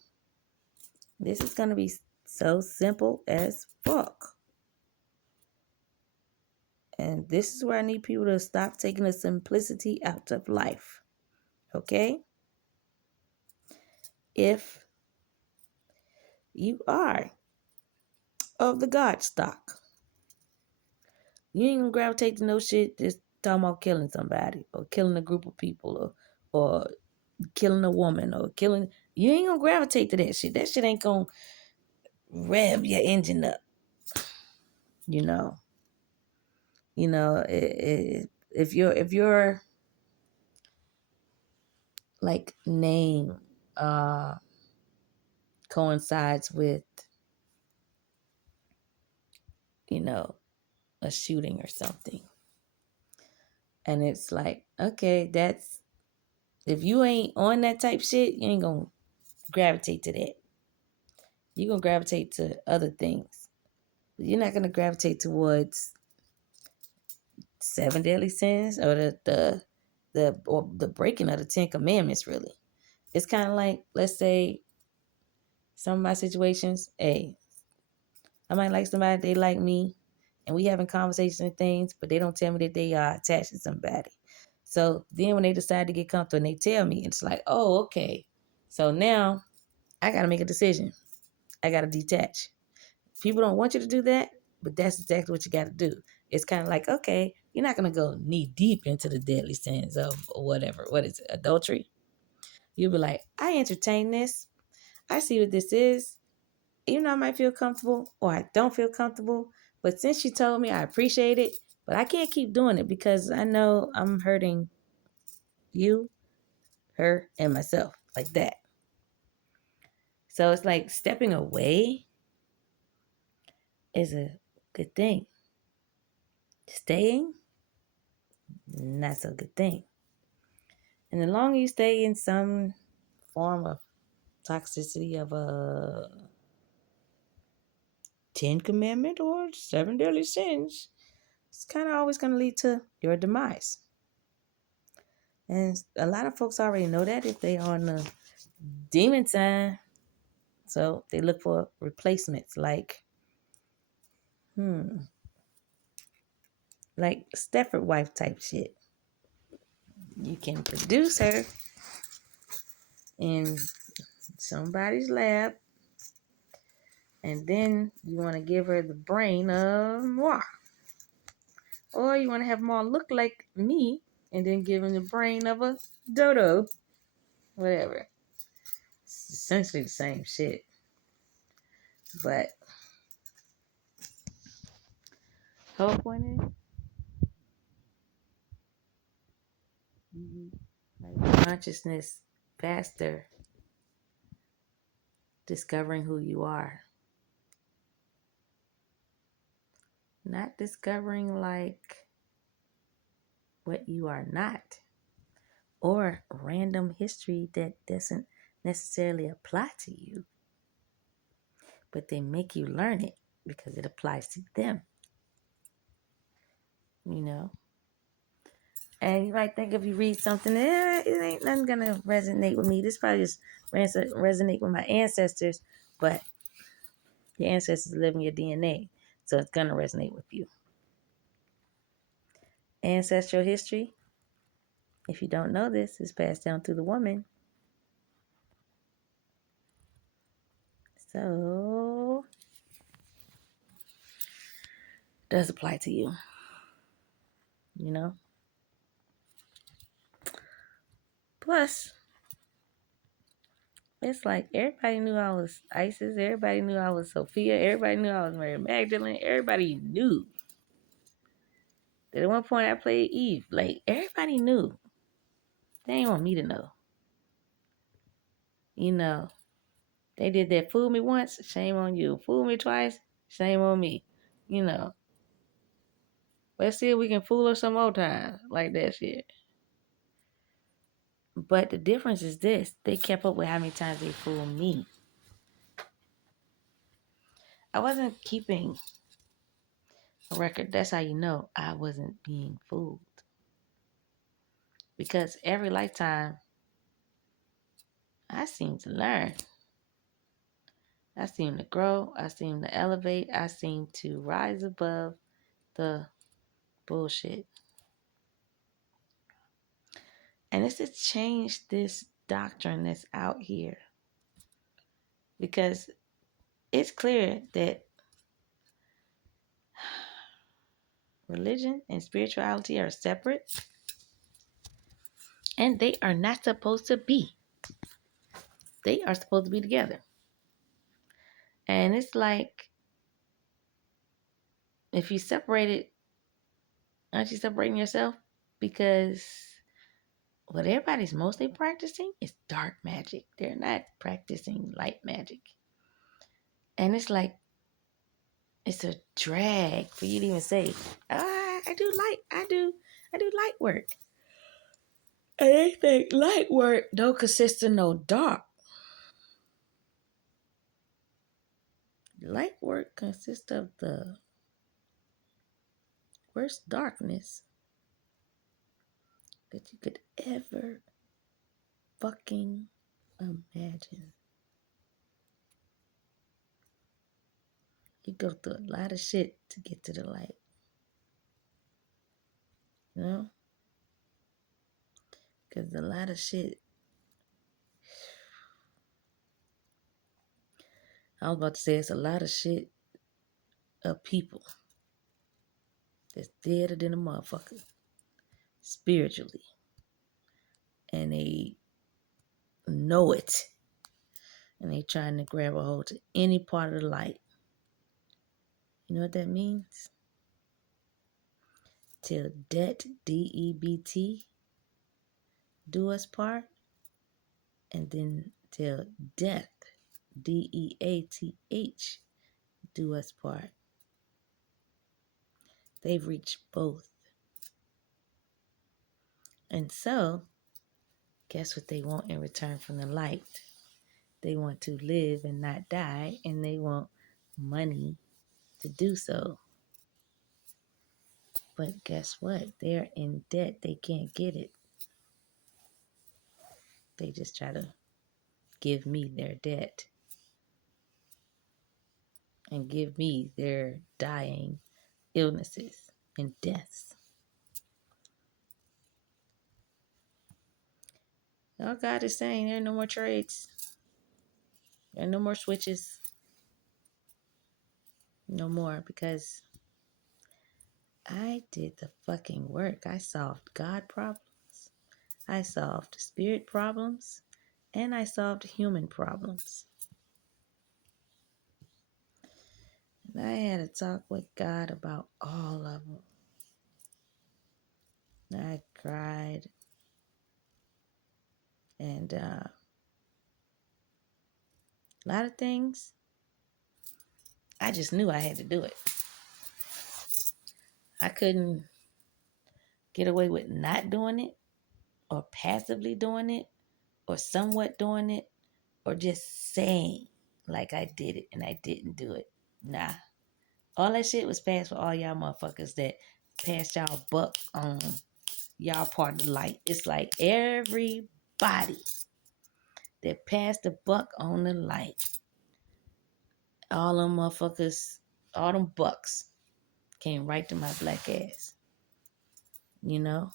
This is going to be so simple as fuck. And this is where I need people to stop taking the simplicity out of life. Okay? If you are of the God stock, you ain't gonna gravitate to no shit just talking about killing somebody or killing a group of people or killing a woman or killing. You ain't gonna gravitate to that shit. That shit ain't gonna rev your engine up. You know. If your like name coincides with a shooting or something, and it's like, okay, that's, if you ain't on that type shit, you ain't gonna gravitate to that. You're gonna gravitate to other things. You're not gonna gravitate towards seven deadly sins or the breaking of the 10 Commandments. Really, it's kind of like, let's say, some of my situations. Hey, I might like somebody, they like me, and we having conversations and things, but they don't tell me that they are attached to somebody. So then when they decide to get comfortable and they tell me, it's like, oh, okay. So now I got to make a decision. I got to detach. People don't want you to do that, but that's exactly what you got to do. It's kind of like, okay, you're not going to go knee deep into the deadly sins of whatever. What is it? Adultery? You'll be like, I entertain this. I see what this is. Even though I might feel comfortable or I don't feel comfortable, but since you told me, I appreciate it, but I can't keep doing it because I know I'm hurting you, her, and myself like that. So it's like stepping away is a good thing. Staying, not so good thing. And the longer you stay in some form of toxicity of a 10 commandment or 7 deadly sins, it's kind of always going to lead to your demise. And a lot of folks already know that if they are on the demon sign. So they look for replacements like Stepford wife type shit. You can produce her in somebody's lab, and then you want to give her the brain of moi. Or you want to have more look like me, and then give him the brain of a dodo. Whatever. It's essentially the same shit. But whole point is, consciousness faster, discovering who you are. Not discovering like what you are not, or random history that doesn't necessarily apply to you, but they make you learn it because it applies to them. And you might think if you read something, it ain't nothing gonna resonate with me. This probably just resonate with my ancestors, but your ancestors live in your DNA, so it's gonna resonate with you. Ancestral history, if you don't know this, is passed down through the woman. So it does apply to you. Plus, It's like everybody knew I was Isis. Everybody knew I was Sophia. Everybody knew I was Mary Magdalene. Everybody knew that at one point I played Eve. Like, everybody knew. They ain't want me to know. You know, they did that. Fool me once, shame on you. Fool me twice, shame on me. You know, let's see if we can fool her some more time. Like that shit. But the difference is this. They kept up with how many times they fooled me. I wasn't keeping a record. That's how you know I wasn't being fooled. Because every lifetime, I seem to learn. I seem to grow. I seem to elevate. I seem to rise above the bullshit. And it's to change this doctrine that's out here. Because it's clear that religion and spirituality are separate. And they are not supposed to be. They are supposed to be together. And it's like, if you separate it, aren't you separating yourself? Because what everybody's mostly practicing is dark magic. They're not practicing light magic. And it's like, it's a drag for you to even say, I do light work. And they think light work don't consist of no dark. Light work consists of the worst darkness that you could ever fucking imagine. You go through a lot of shit to get to the light. You know? Because a lot of shit. I was about to say it's a lot of shit of people that's deader than a motherfucker spiritually. And they know it. And they trying to grab a hold to any part of the light. You know what that means? Till debt, D-E-B-T, do us part. And then till death, D-E-A-T-H, do us part. They've reached both. And so, guess what they want in return from the light? They want to live and not die, and they want money to do so. But guess what? They're in debt. They can't get it. They just try to give me their debt and give me their dying illnesses and deaths. All God is saying, there are no more trades. There are no more switches. No more, because I did the fucking work. I solved God problems. I solved spirit problems. And I solved human problems. And I had a talk with God about all of them. I cried. And a lot of things, I just knew I had to do it. I couldn't get away with not doing it, or passively doing it, or somewhat doing it, or just saying like I did it and I didn't do it. Nah. All that shit was passed for all y'all motherfuckers that passed y'all buck on y'all part of the light. It's like everybody that passed the buck on the light, all them motherfuckers, all them bucks came right to my black ass. You know?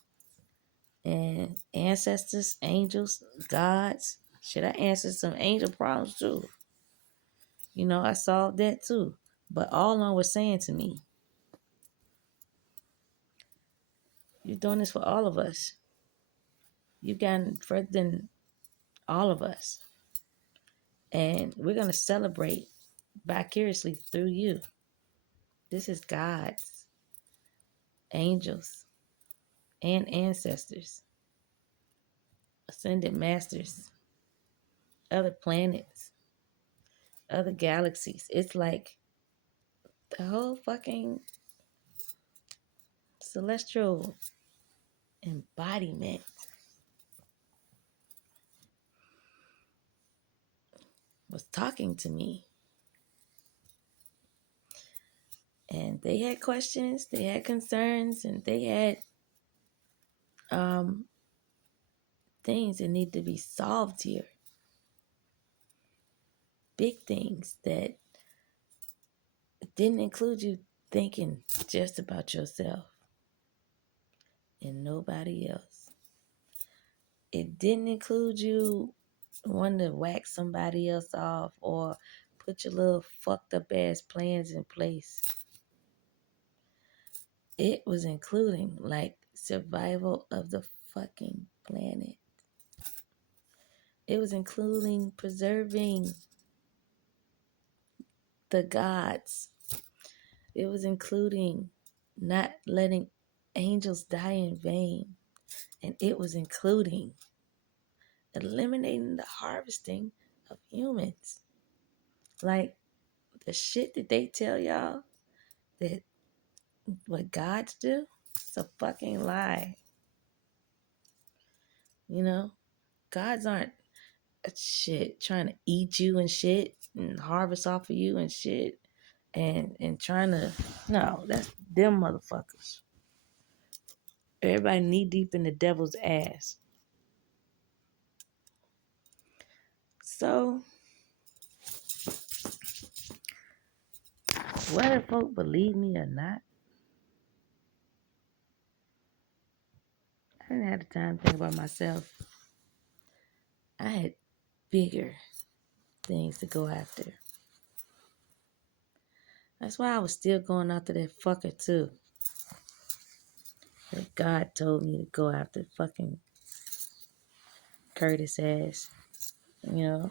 And ancestors, angels, gods. Shit, I answered some angel problems too. You know, I solved that too. But all of them was saying to me, you're doing this for all of us. You've gotten further than all of us. And we're going to celebrate vicariously through you. This is God's angels and ancestors, ascended masters, other planets, other galaxies. It's like the whole fucking celestial embodiment was talking to me. And they had questions, they had concerns, and they had um, things that need to be solved here. Big things that didn't include you thinking just about yourself and nobody else. It didn't include you wanting to whack somebody else off or put your little fucked up ass plans in place. It was including like survival of the fucking planet. It was including preserving the gods. It was including not letting angels die in vain. And it was including eliminating the harvesting of humans. Like the shit that they tell y'all that what gods do, it's a fucking lie. You know, gods aren't shit trying to eat you and shit and harvest off of you and shit and trying to, no, that's them motherfuckers. Everybody knee deep in the devil's ass. So whether folk believe me or not, I didn't have the time to think about myself. I had bigger things to go after. That's why I was still going after that fucker too. That God told me to go after fucking Curtis ass. You know,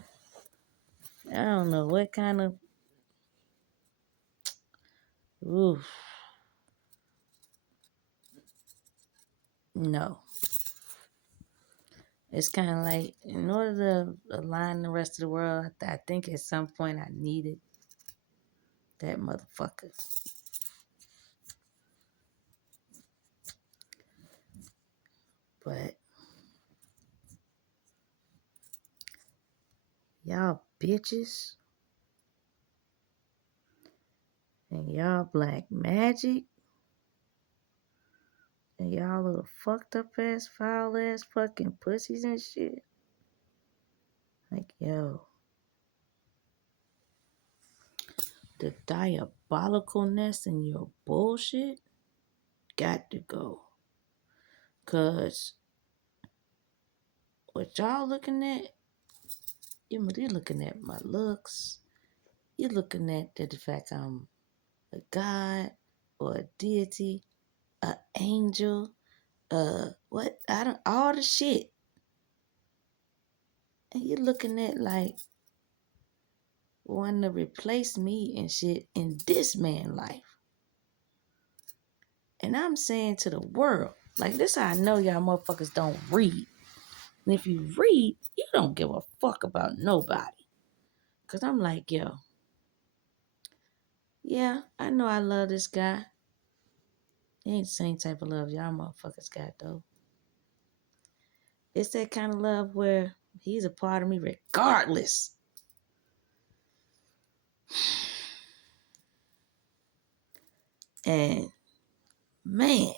I don't know what kind of, oof, no. It's kind of like, in order to align the rest of the world, I think at some point I needed that motherfucker. But y'all bitches and y'all black magic and y'all little fucked up ass, foul ass fucking pussies and shit. Like, yo, the diabolicalness in your bullshit got to go. Cause what y'all looking at, you're looking at my looks. You're looking at the fact I'm a god or a deity, an angel, what, I don't, all the shit. And you're looking at like wanting to replace me and shit in this man life. And I'm saying to the world, like this how I know y'all motherfuckers don't read. And if you read, you don't give a fuck about nobody. Cause I'm like, yo, yeah, I know I love this guy. It ain't the same type of love y'all motherfuckers got though. It's that kind of love where he's a part of me regardless. And man,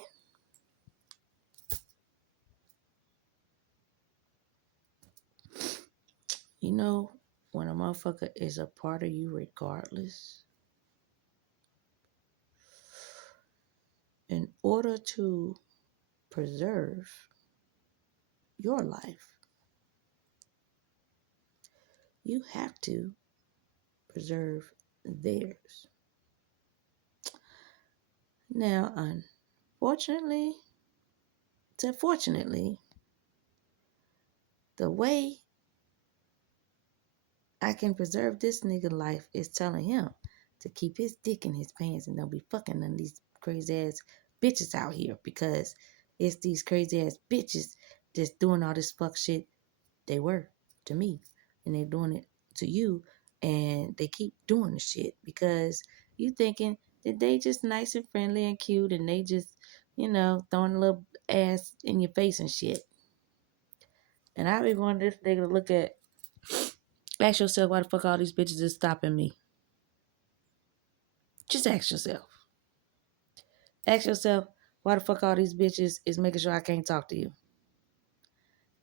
you know, when a motherfucker is a part of you regardless, in order to preserve your life, you have to preserve theirs. Now, unfortunately, fortunately, the way I can preserve this nigga life is telling him to keep his dick in his pants and don't be fucking none of these crazy ass bitches out here, because it's these crazy ass bitches that's doing all this fuck shit. They were to me, and they're doing it to you, and they keep doing the shit because you thinking that they just nice and friendly and cute, and they just, throwing a little ass in your face and shit. And I be wanting this nigga to ask yourself why the fuck all these bitches is stopping me. Just ask yourself. Ask yourself why the fuck all these bitches is making sure I can't talk to you.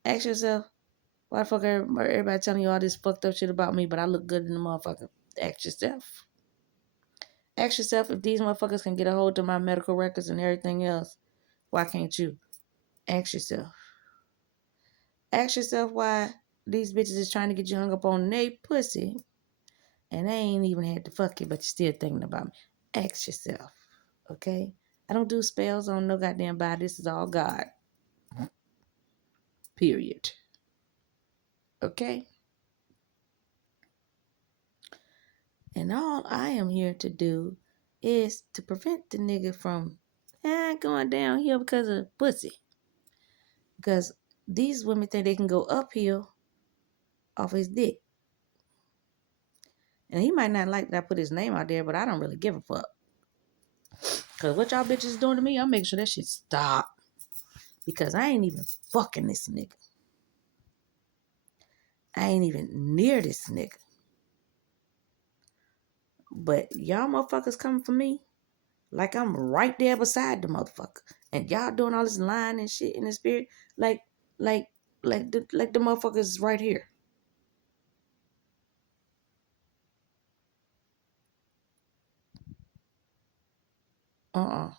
Ask yourself why the fuck everybody telling you all this fucked up shit about me, but I look good in the motherfucker. Ask yourself. Ask yourself, if these motherfuckers can get a hold of my medical records and everything else, why can't you? Ask yourself. Ask yourself why these bitches is trying to get you hung up on their pussy and they ain't even had to fuck you, but you're still thinking about me. Ask yourself, okay? I don't do spells on no goddamn body. This is all God. Period. Okay? And all I am here to do is to prevent the nigga from going downhill because of pussy. Because these women think they can go uphill off his dick. And he might not like that I put his name out there, but I don't really give a fuck. Because what y'all bitches doing to me, I'll make sure that shit stop. Because I ain't even fucking this nigga. I ain't even near this nigga. But y'all motherfuckers coming for me like I'm right there beside the motherfucker. And y'all doing all this lying and shit in the spirit like the motherfuckers is right here. Uh-uh.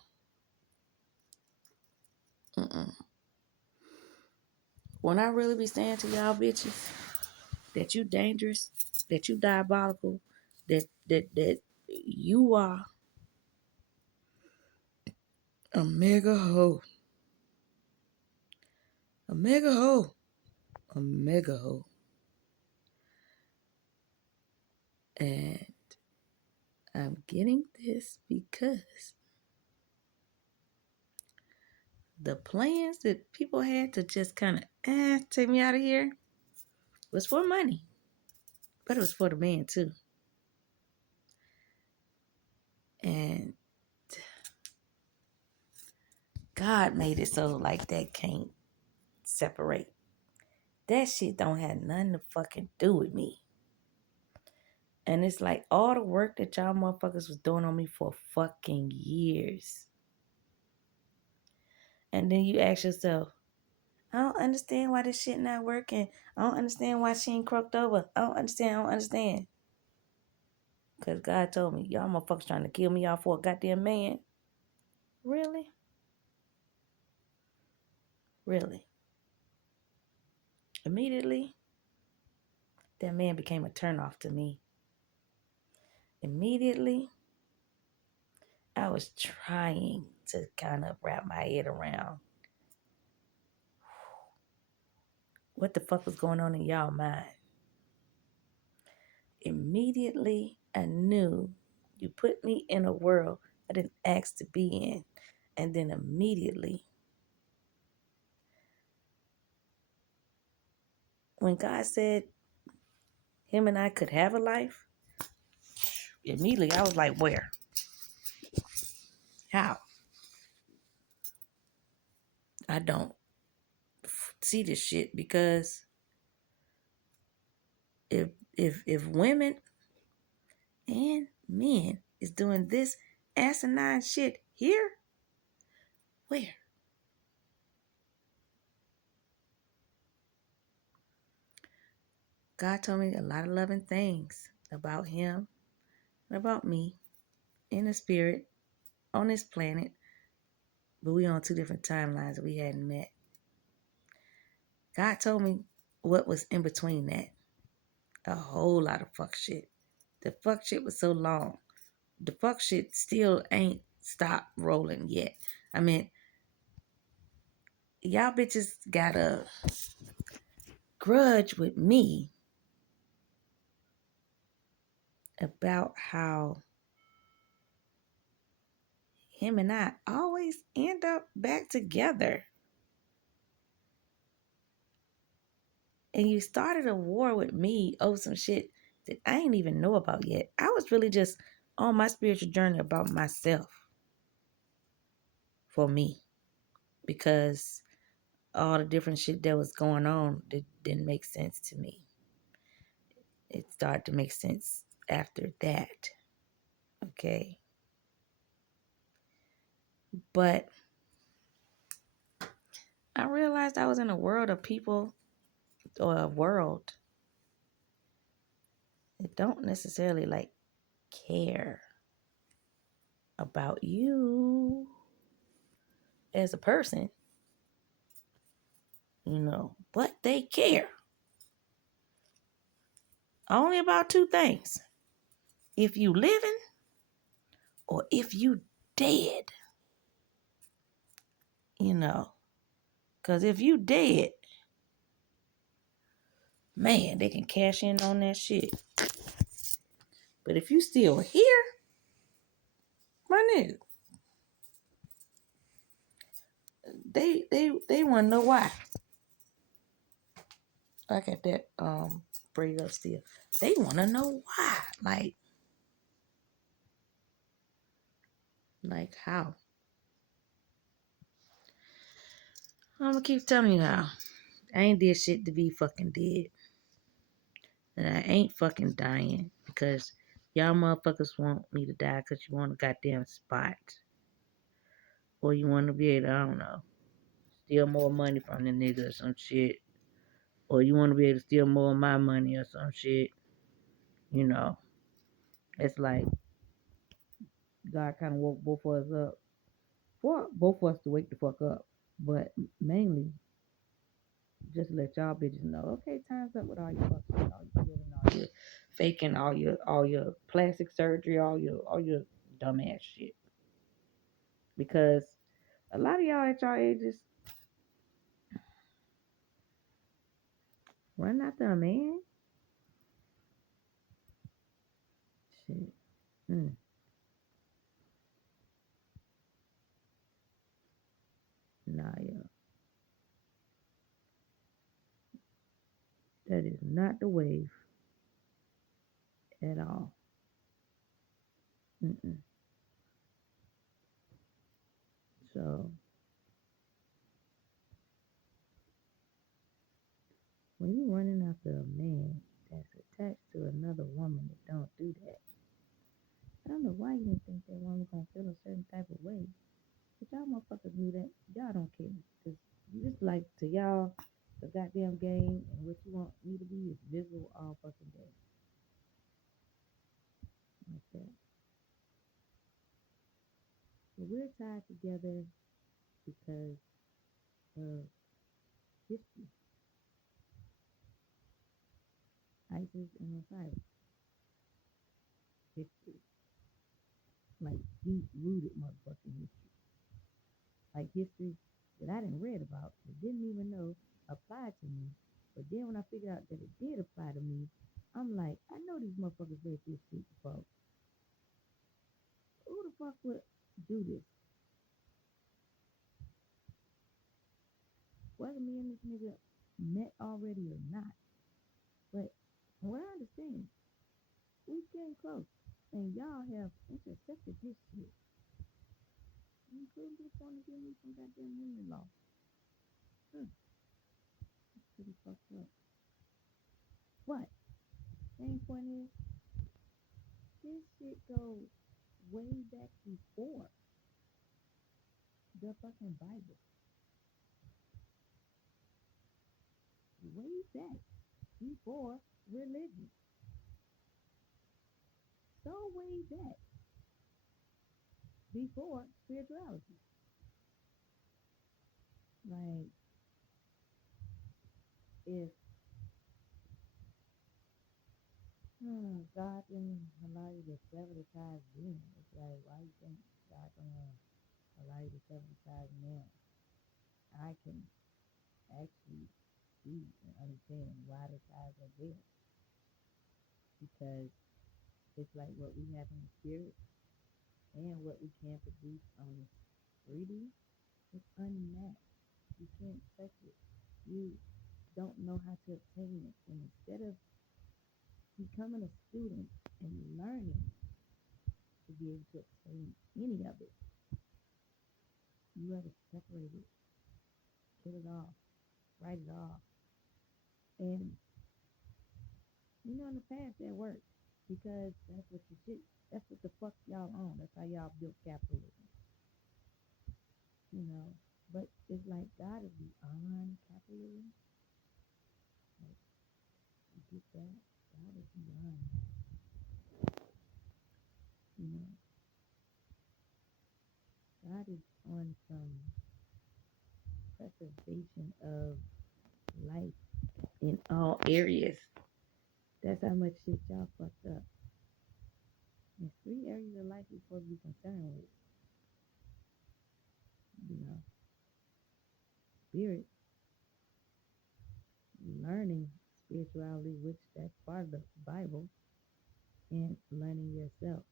When I really be saying to y'all bitches that you dangerous, that you diabolical, that you are a mega hoe. A mega hoe. A mega hoe. And I'm getting this because the plans that people had to just kind of take me out of here was for money. But it was for the man too. And God made it so like that can't separate. That shit don't have nothing to fucking do with me. And it's like all the work that y'all motherfuckers was doing on me for fucking years. And then you ask yourself, I don't understand why this shit not working. I don't understand why she ain't croaked over. I don't understand. Because God told me, y'all motherfuckers trying to kill me off for a goddamn man. Really? Really? Immediately, that man became a turnoff to me. Immediately, I was trying to kind of wrap my head around what the fuck was going on in y'all mind. Immediately, I knew you put me in a world I didn't ask to be in. And then immediately, when God said him and I could have a life, immediately I was like, where? How? I don't see this shit, because if women and men is doing this asinine shit here, where? God told me a lot of loving things about him and about me in the spirit on this planet, but we on two different timelines that we hadn't met. God told me what was in between that. A whole lot of fuck shit. The fuck shit was so long. The fuck shit still ain't stopped rolling yet. I mean, y'all bitches got a grudge with me about how him and I always end up back together. And you started a war with me over some shit that I ain't even know about yet. I was really just on my spiritual journey about myself for me because all the different shit that was going on didn't make sense to me. It started to make sense after that. Okay. But I realized I was in a world of people or a world that don't necessarily like care about you as a person, but they care only about two things: if you living or if you dead, you know. Because if you dead, man, they can cash in on that shit. But if you still here, my nigga, they want to know why. I got that braid up still. They want to know why. Like how? I'm gonna keep telling you how. I ain't did shit to be fucking dead. And I ain't fucking dying because y'all motherfuckers want me to die because you want a goddamn spot. Or you want to be able to, I don't know, steal more money from the nigga or some shit. Or you want to be able to steal more of my money or some shit. You know, it's like God kind of woke both of us up. For both of us to wake the fuck up. But mainly, just to let y'all bitches know, okay, time's up with all your fucking, all your killing, all your faking, all your plastic surgery, all your dumbass shit. Because a lot of y'all at y'all ages run after a man. Shit. Mm. Nah, yeah. That is not the wave at all. Mm-mm. So when you running after a man that's attached to another woman that don't do that, I don't know why you didn't think that woman gonna feel a certain type of way. But y'all motherfuckers knew that. Y'all don't care. Cause you just like to y'all the goddamn game and what you want me to be is visible all fucking day. Like that. But we're tied together because of history. ISIS and Osiris. History. Like deep rooted motherfucking history. Like history that I didn't read about, but didn't even know applied to me. But then when I figured out that it did apply to me, I'm like, I know these motherfuckers read this shit before. Who the fuck would do this? Whether me and this nigga met already or not. But from what I understand, we getting close. And y'all have intercepted this shit. Including just want to give me some goddamn women law. That's pretty fucked up. But main point is, this shit goes way back before the fucking Bible. Way back before religion. So way back before spirituality. Like, if God didn't allow you to sever the ties then, it's like, why you think God gonna allow you to sever the ties now? I can actually see and understand why the ties are there. Because It's like what we have in the spirit and what we can produce on this 3D is unmatched. You can't touch it. You don't know how to obtain it. And instead of becoming a student and learning to be able to obtain any of it, you have to separate it, kill it off, write it off. And in the past that worked because that's what you should. That's what the fuck y'all own. That's how y'all built capitalism. You know, but it's like God is beyond capitalism. Like, you get that? God is beyond that. You know, God is on some preservation of life in all areas. That's how much shit y'all fucked up. There's 3 areas of life you're supposed to be concerned with. Spirit, learning spirituality, which that's part of the Bible, and learning yourself.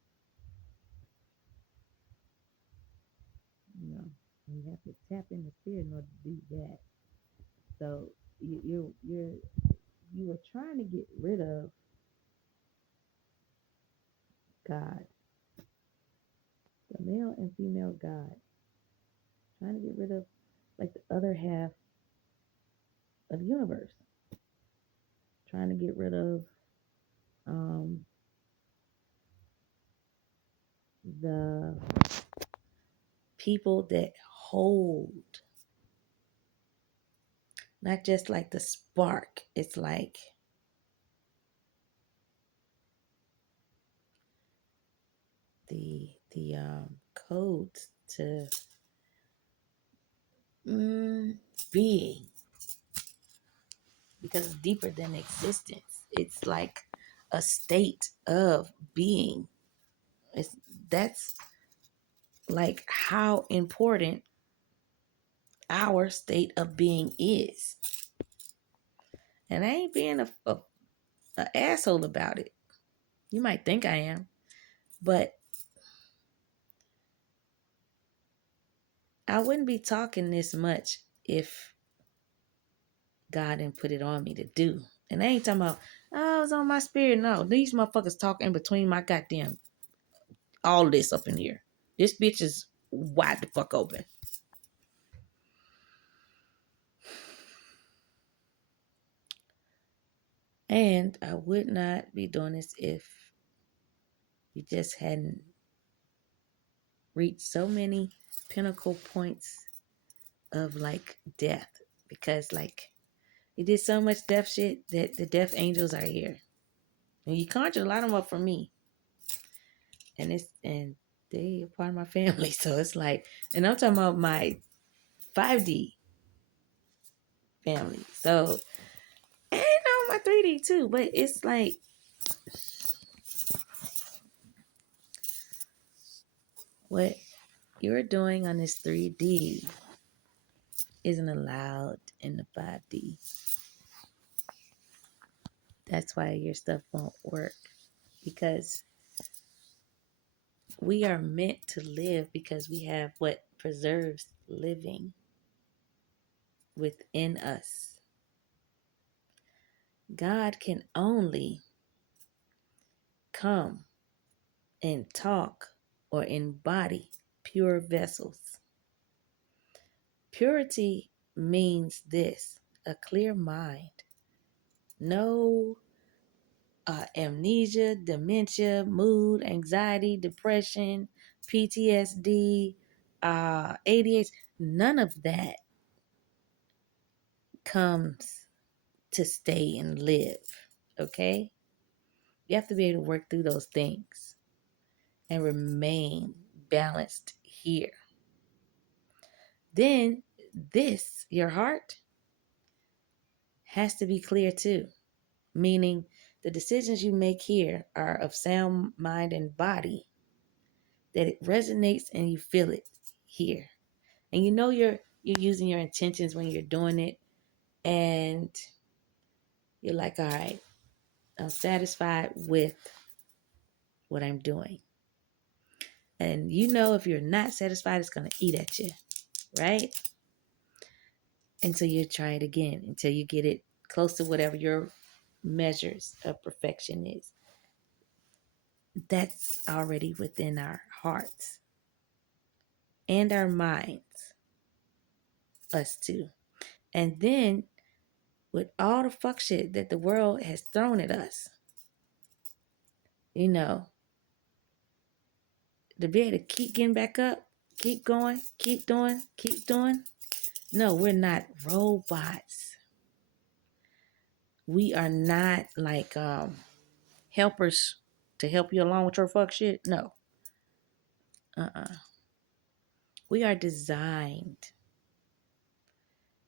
And you have to tap into spirit in order to do that. So you are trying to get rid of God, the male and female God, trying to get rid of like the other half of the universe, trying to get rid of um, the people that hold, not just like the spark. It's like the codes to being, because it's deeper than existence. It's like a state of being. That's like how important our state of being is. And I ain't being a asshole about it. You might think I am, but I wouldn't be talking this much if God didn't put it on me to do. And I ain't talking about, oh, it was on my spirit. No, these motherfuckers talk in between my goddamn all this up in here. This bitch is wide the fuck open. And I would not be doing this if we just hadn't reached so many pinnacle points of like death. Because like he did so much death shit that the death angels are here. And you conjure a lot of them up for me. And they are part of my family. So it's like, and I'm talking about my 5D family. So and my 3D too. But it's like what you're doing on this 3D isn't allowed in the 5D. That's why your stuff won't work. Because we are meant to live because we have what preserves living within us. God can only come and talk or embody pure vessels. Purity means this: a clear mind, no amnesia, dementia, mood, anxiety, depression, PTSD, ADHD. None of that comes to stay and live. Okay? You have to be able to work through those things and remain balanced here. Then your heart, has to be clear too. Meaning the decisions you make here are of sound mind and body, that it resonates and you feel it here. And you're using your intentions when you're doing it, and you're like, all right, I'm satisfied with what I'm doing. And you know, if you're not satisfied, it's going to eat at you, right? Until you try it again, until you get it close to whatever your measures of perfection is. That's already within our hearts and our minds, us too. And then with all the fuck shit that the world has thrown at us, you know, to be able to keep getting back up, keep going, keep doing, keep doing. No, we're not robots. We are not like helpers to help you along with your fuck shit. No. We are designed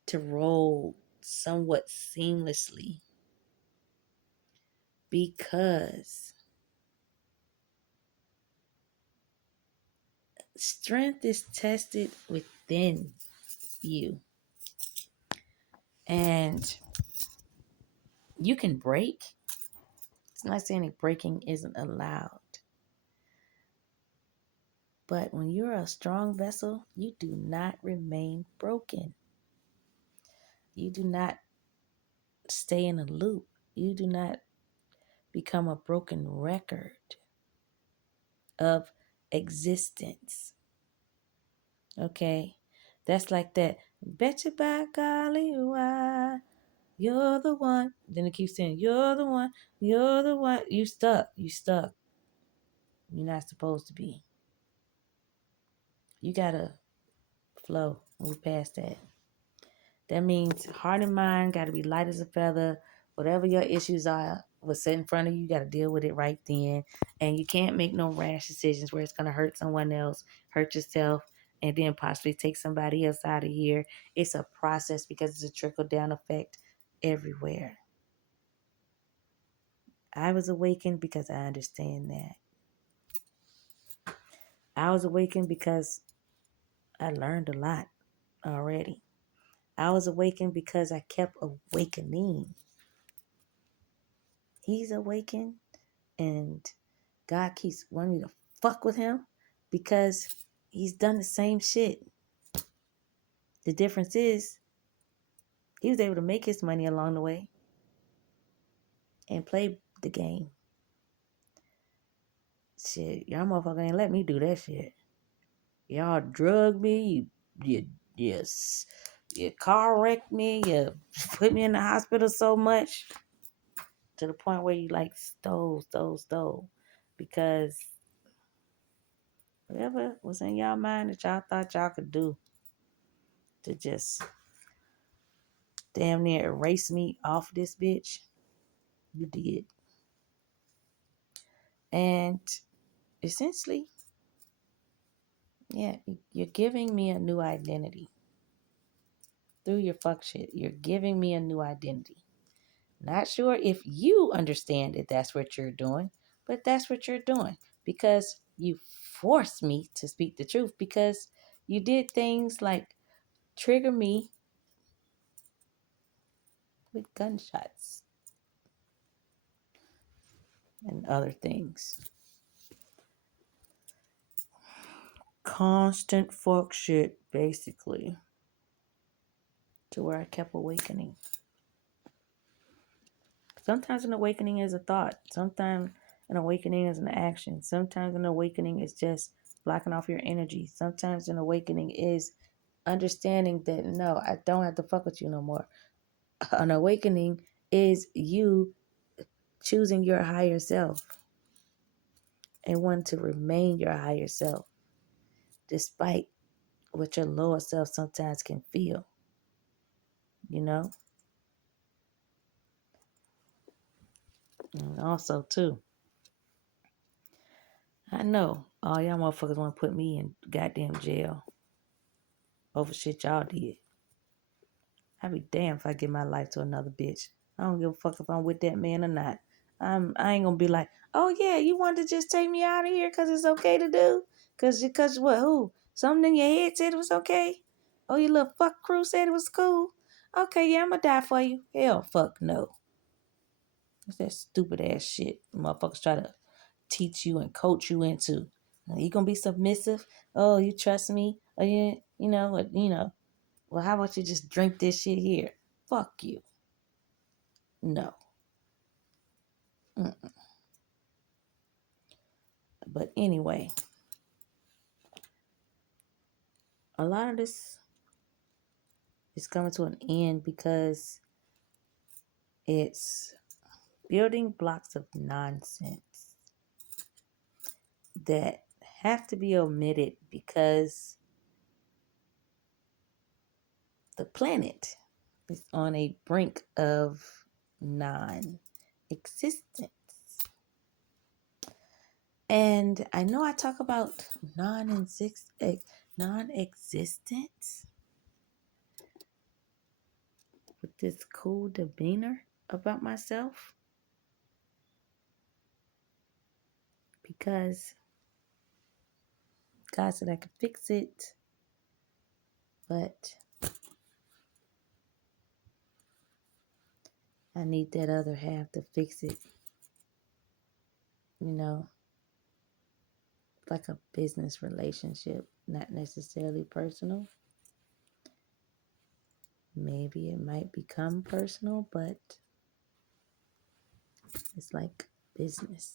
to roll somewhat seamlessly because strength is tested within you. And you can break. It's not saying that breaking isn't allowed. But when you're a strong vessel, you do not remain broken. You do not stay in a loop. You do not become a broken record of existence. Okay? That's like that. Betcha by golly, why you're the one. Then it keeps saying, you're the one, you're the one. You stuck. You stuck. You're not supposed to be. You gotta flow. Move past that. That means heart and mind gotta be light as a feather. Whatever your issues are, what's set in front of you, you gotta deal with it right then. And you can't make no rash decisions where it's gonna hurt someone else, hurt yourself, and then possibly take somebody else out of here. It's a process because it's a trickle down effect everywhere. I was awakened because I understand that. I was awakened because I learned a lot already. I was awakened because I kept awakening. He's awakened, and God keeps wanting me to fuck with him because he's done the same shit. The difference is he was able to make his money along the way and play the game. Shit, y'all motherfucker ain't let me do that shit. Y'all drug me, you car wrecked me, you put me in the hospital so much to the point where you like stole. Because whatever was in y'all mind that y'all thought y'all could do to just damn near erase me off this bitch, you did. And essentially, yeah, you're giving me a new identity. Through your fuck shit, you're giving me a new identity. Not sure if you understand that that's what you're doing, but that's what you're doing because you forced me to speak the truth because you did things like trigger me with gunshots and other things. Constant fuck shit, basically, to where I kept awakening. Sometimes an awakening is a thought. Sometimes an awakening is an action. Sometimes an awakening is just blocking off your energy. Sometimes an awakening is understanding that no, I don't have to fuck with you no more. An awakening is you choosing your higher self and wanting to remain your higher self despite what your lower self sometimes can feel, you know? And also, too, I know all y'all motherfuckers want to put me in goddamn jail over shit y'all did. I'd be damned if I give my life to another bitch. I don't give a fuck if I'm with that man or not. I ain't gonna be like, oh yeah, you wanted to just take me out of here because it's okay to do? Cause what? Who? Something in your head said it was okay? Oh, your little fuck crew said it was cool? Okay, yeah, I'm gonna die for you. Hell, fuck no. It's that stupid ass shit. Motherfuckers try to teach you and coach you into. You gonna be submissive? Oh, you trust me? Oh, Well, how about you just drink this shit here? Fuck you. No. Mm. But anyway, a lot of this is coming to an end because it's building blocks of nonsense that have to be omitted because the planet is on a brink of non-existence. And I know I talk about non-existence with this cool demeanor about myself because God said I could fix it, but I need that other half to fix it, you know, like a business relationship, not necessarily personal. Maybe it might become personal, but it's like business.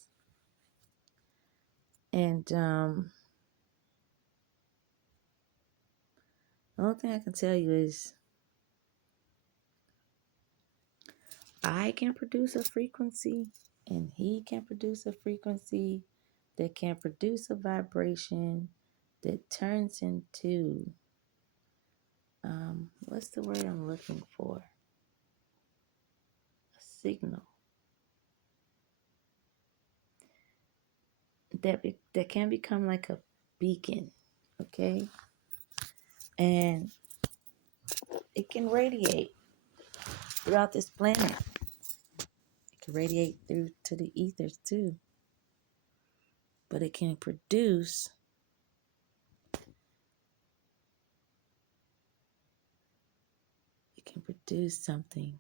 And the only thing I can tell you is I can produce a frequency and he can produce a frequency that can produce a vibration that turns into what's the word I'm looking for? A signal that can become like a beacon, okay? And it can radiate throughout this planet. It can radiate through to the ethers too. But it can produce something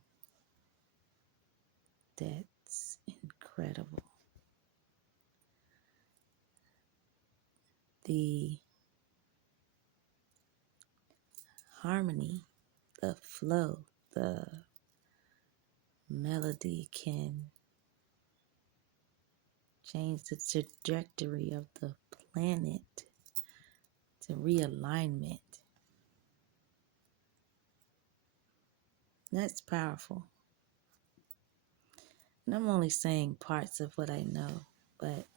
that's incredible. The harmony, the flow, the melody can change the trajectory of the planet to realignment. That's powerful. And I'm only saying parts of what I know, but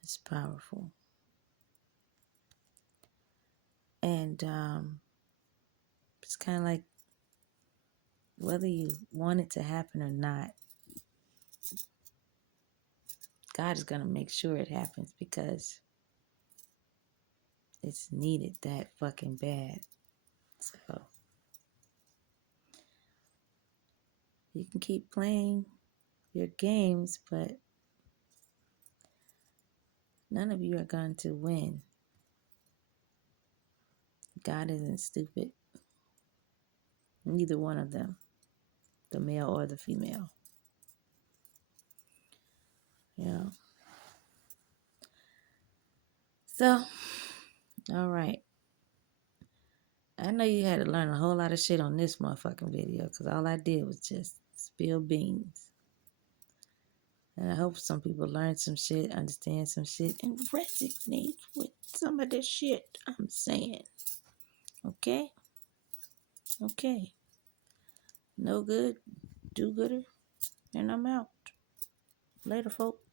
it's powerful. And it's kind of like whether you want it to happen or not, God is going to make sure it happens because it's needed that fucking bad. So you can keep playing your games, but none of you are going to win. God isn't stupid. Neither one of them, the male or the female. Yeah. So, all right. I know you had to learn a whole lot of shit on this motherfucking video because all I did was just spill beans. And I hope some people learn some shit, understand some shit, and resonate with some of the shit I'm saying. Okay? Okay. No good, do gooder, and I'm out. Later, folks.